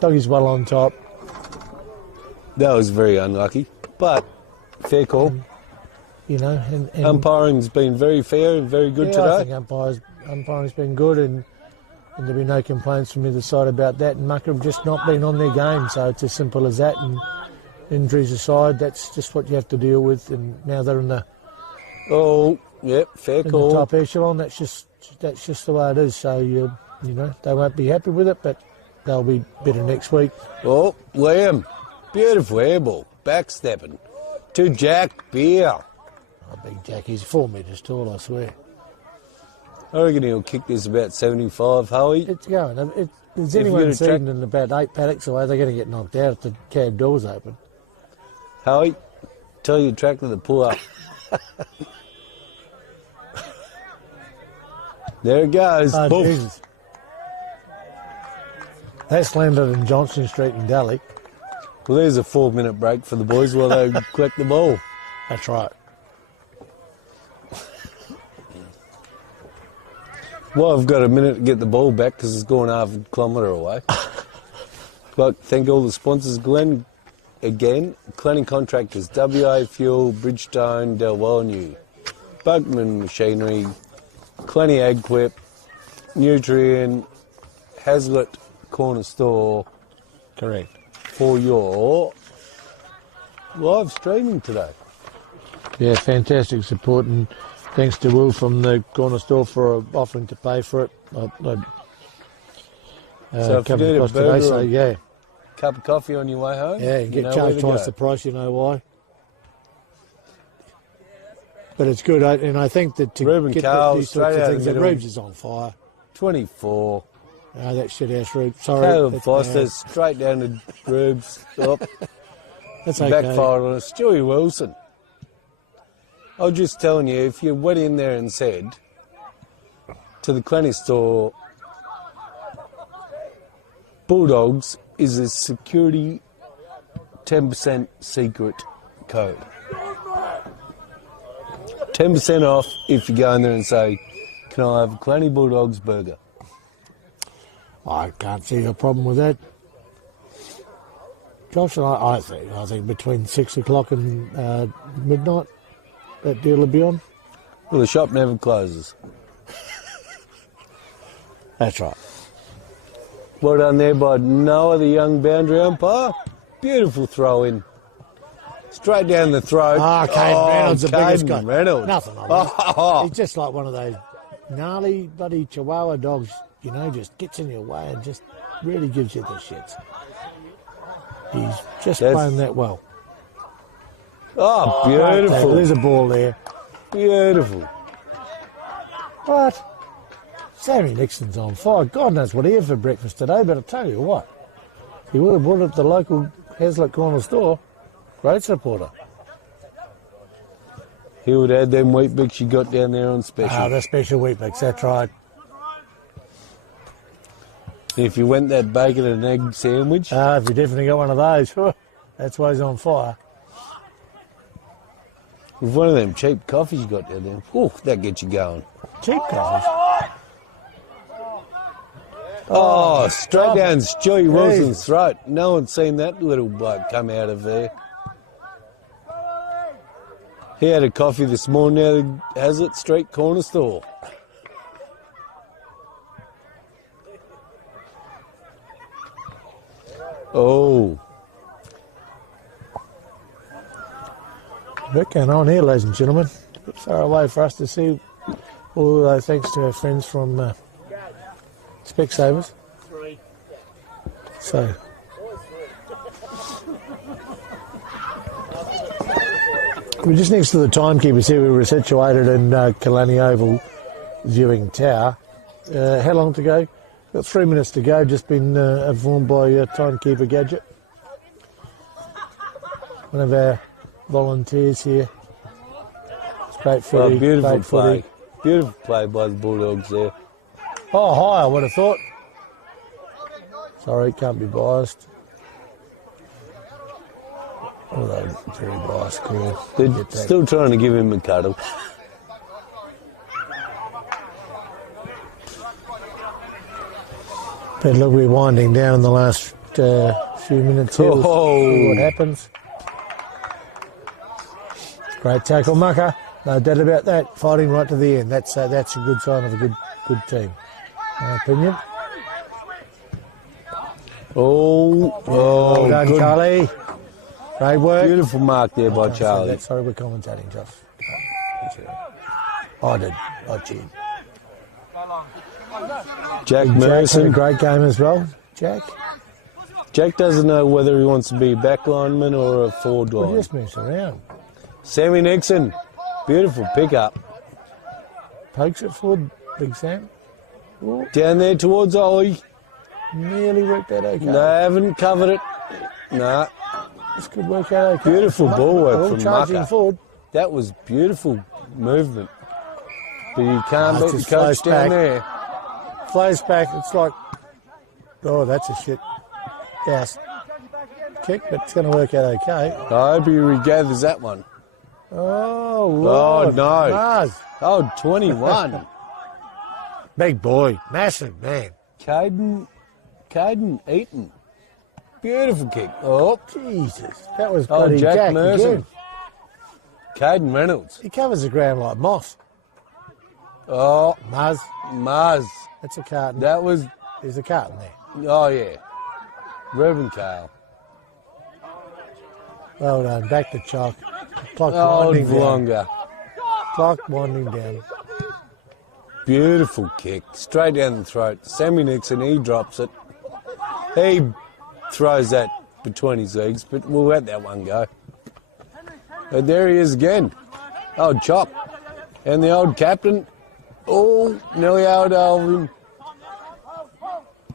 Doggy's well on top. That was very unlucky, but fair call. you know. And Umpiring's been very fair and very good yeah, I today. think umpiring's been good, and there'll be no complaints from either side about that. And Mucker have just not been on their game, so it's as simple as that. And injuries aside, that's just what you have to deal with. And now they're in the Fair in call. the top echelon. That's just the way it is. So you know they won't be happy with it, but they'll be better next week. Oh, Liam, beautiful airball, backstepping to Jack Beer. Oh, big Jack, he's 4 metres tall, I swear. I reckon he'll kick this about 75, Howie. It's going. If there's If anyone you're gonna seen in about 8 paddocks away, they're going to get knocked out if the cab doors open. Howie, tell your tractor to pull up. There it goes. Oh, Poof. Jesus. That's landed in Johnson Street in Delhi. Well, there's a 4-minute break for the boys while they collect the ball. That's right. Well, I've got a minute to get the ball back because it's gone half a kilometre away. But thank all the sponsors, Glenn, again, Kalannie Contractors, WA Fuel, Bridgestone, Delwellnew, Buckman Machinery, Kalannie Agquip, Nutrien, Hazlitt Corner Store. Correct. For your live streaming today. Yeah, fantastic support, and thanks to Will from the corner store for offering to pay for it. So if you come need a across today, burger so or yeah. Cup of coffee on your way home? Yeah, you get know charged where to twice go. the price, you know why. But it's good, and I think that to Ruben get Carl, these sorts straight of out things, the that middle. Reeves is on fire. 24. Oh, that shit-house Reeves. Sorry. Caleb that's Foster, bad. straight down to Rubes. Up. That's okay. Backfired on us. Stewie Wilson. I was just telling you, if you went in there and said to the Kalannie store, Bulldogs is a security 10% secret code. 10% off if you go in there and say, can I have a Kalannie Bulldogs burger? I can't see a problem with that. Josh, and I think between 6 o'clock and midnight, that deal will be on. Well, the shop never closes. That's right. Well done there by Noah, the young boundary umpire. Beautiful throw in. Straight down the throat. Caden Reynolds, the biggest guy. Caden Reynolds. Nothing like that. He's just like one of those gnarly bloody Chihuahua dogs, you know, just gets in your way and just really gives you the shits. He's just playing that well. Oh, beautiful. There's a ball there. Beautiful. But Sammy Nixon's on fire. God knows what he had for breakfast today, but I'll tell you what, he would have bought it at the local Hazlitt Corner store. Great supporter. He would add them wheat bix you got down there on special. The special Wheatbelt, that's right. If you went that bacon and egg sandwich, If you definitely got one of those, that's why he's on fire. with one of them cheap coffees you got down there, that gets you going. Cheap coffees. Straight down Stewie Wilson's throat. No one's seen that little bloke come out of there. He had a coffee this morning out of Hazlitt Street Corner Store. Oh. A bit going on here, ladies and gentlemen. A bit far away for us to see, although thanks to our friends from Specsavers. So, we're just next to the timekeepers here. We were situated in Kalannie Oval viewing tower. How long to go? Got 3 minutes to go. Just been informed by timekeeper Gadget, one of our volunteers here. It's great footy. Beautiful great play. footy. Beautiful play by the Bulldogs there. Oh, high, I would have thought. Sorry, can't be biased. Although, very biased call. They're still trying to give him a cuddle. But look, we're winding down in the last few minutes here. We'll see what happens. Great tackle, Mucker. No doubt about that. Fighting right to the end. That's a good sign of a good team. My opinion. Well done, good. Charlie. Great work. Beautiful mark there by Charlie. Sorry, we're commentating, Josh. I did. I cheered. Jack Jack had a Merson. great game as well. Jack. Jack doesn't know whether he wants to be a back lineman or a forward Well, he line. just moves around. Sammy Nixon. Beautiful pickup. Pokes it forward, Big Sam. Ooh, Down there towards Ollie. nearly worked out okay. They haven't covered it. Nah. This could work out okay. Beautiful ball work All from charging Mucker. forward. That was beautiful movement. But you can't it beat the just coach flows down back. there. Flows back. It's like, oh, that's a shit house kick, but it's going to work out okay. I hope he regathers that one. Oh, Lord. no. Mars. Oh, 21. Big boy. Massive man. Caden Eaton. Beautiful kick. Oh, Jesus. That was bloody Jack Jack Merson. again. Caden Reynolds. He covers the ground like moss. Oh, Mars. Mars. That's a carton. That was, There's a carton there. oh yeah. Reverend Kale. Well done. Back to Chalk. Clock Oh, winding down. longer. Clock winding down. Beautiful kick. Straight down the throat. Sammy Nixon, he drops it. He throws that between his legs, but we'll let that one go. But there he is again. Oh, Chop. And the old captain. Oh, nearly out of him.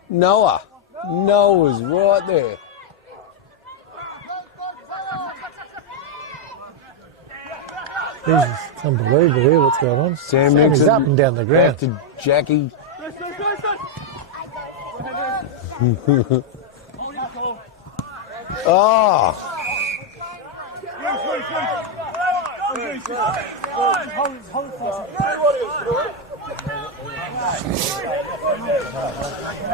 Noah. Noah's right there. Jesus, it's unbelievable here what's going on. Sam Sammy's Nixon. up and down the Back ground. to Jackie. Oh.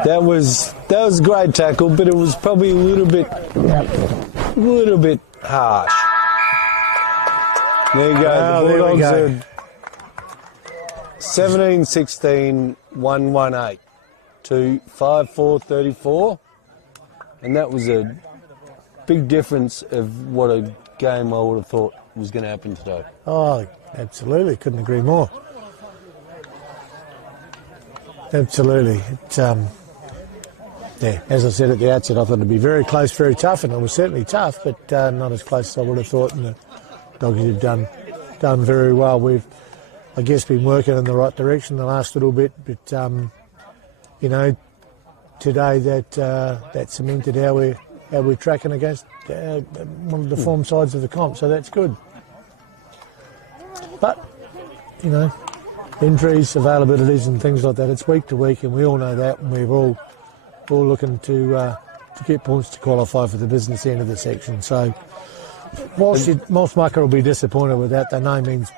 That was a great tackle, but it was probably a little bit harsh. There you go. Well, The there we Bulldogs go. are 17-16, 1-1-8 to 5-4-34, and that was a big difference of what a game I would have thought was going to happen today. Oh, absolutely. Couldn't agree more. Absolutely. Yeah, as I said at the outset, I thought it'd be very close, very tough, and it was certainly tough, but not as close as I would have thought, and the Doggies have done very well. We've, I guess, been working in the right direction the last little bit, but, you know, today that cemented how we're tracking against one of the form sides of the comp, so that's good. But, you know, injuries, availabilities and things like that, it's week to week, and we all know that, and we're all looking to get points to qualify for the business end of the section. So whilst Mucker will be disappointed with that, they know means,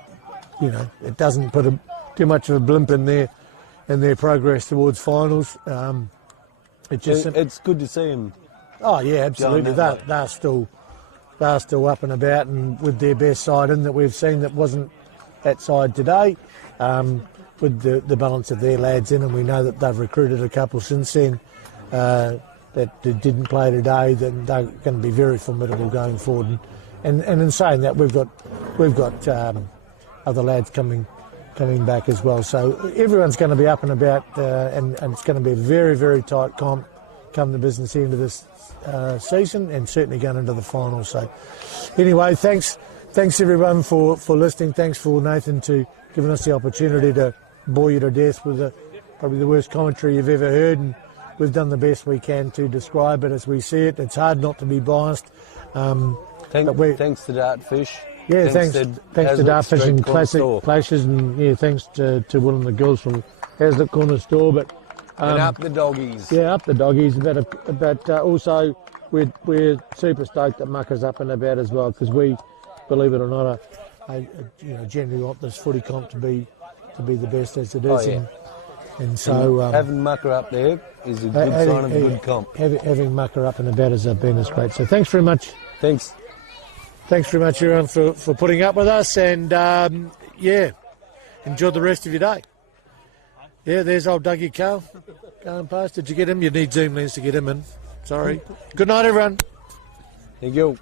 you know, it doesn't put too much of a blimp in their progress towards finals. It's good to see him. Oh yeah, absolutely. Going that They're still up and about, and with their best side in that we've seen that wasn't that side today. With the balance of their lads in, and we know that they've recruited a couple since then that didn't play today, then they're going to be very formidable going forward. And in saying that, we've got other lads coming back as well. So everyone's going to be up and about, and it's going to be a very, very tight comp come the business end of this season, and certainly going into the final. So anyway, thanks everyone for listening. Thanks for Nathan to giving us the opportunity to bore you to death with probably the worst commentary you've ever heard, and we've done the best we can to describe it as we see it. It's hard not to be biased. Thanks to Dartfish. Yeah, thanks to Dartfish and Classic Store. Places, and yeah, thanks to Will and the girls from Hazlitt Corner Store. But And up the Doggies. yeah, up the Doggies. But also we're super stoked that Mucker's up and about as well, because we, believe it or not, generally want this footy comp to be the best as it is. Oh, yeah. And so having Mucker up there is a good sign of a good comp. Having Mucker up and about as they've been is great. So thanks very much. Thanks. Thanks very much, everyone, for putting up with us. And, enjoy the rest of your day. Yeah, there's old Dougie Carl going past. Did you get him? You need zoom lens to get him in. Sorry. Good night, everyone. Thank you.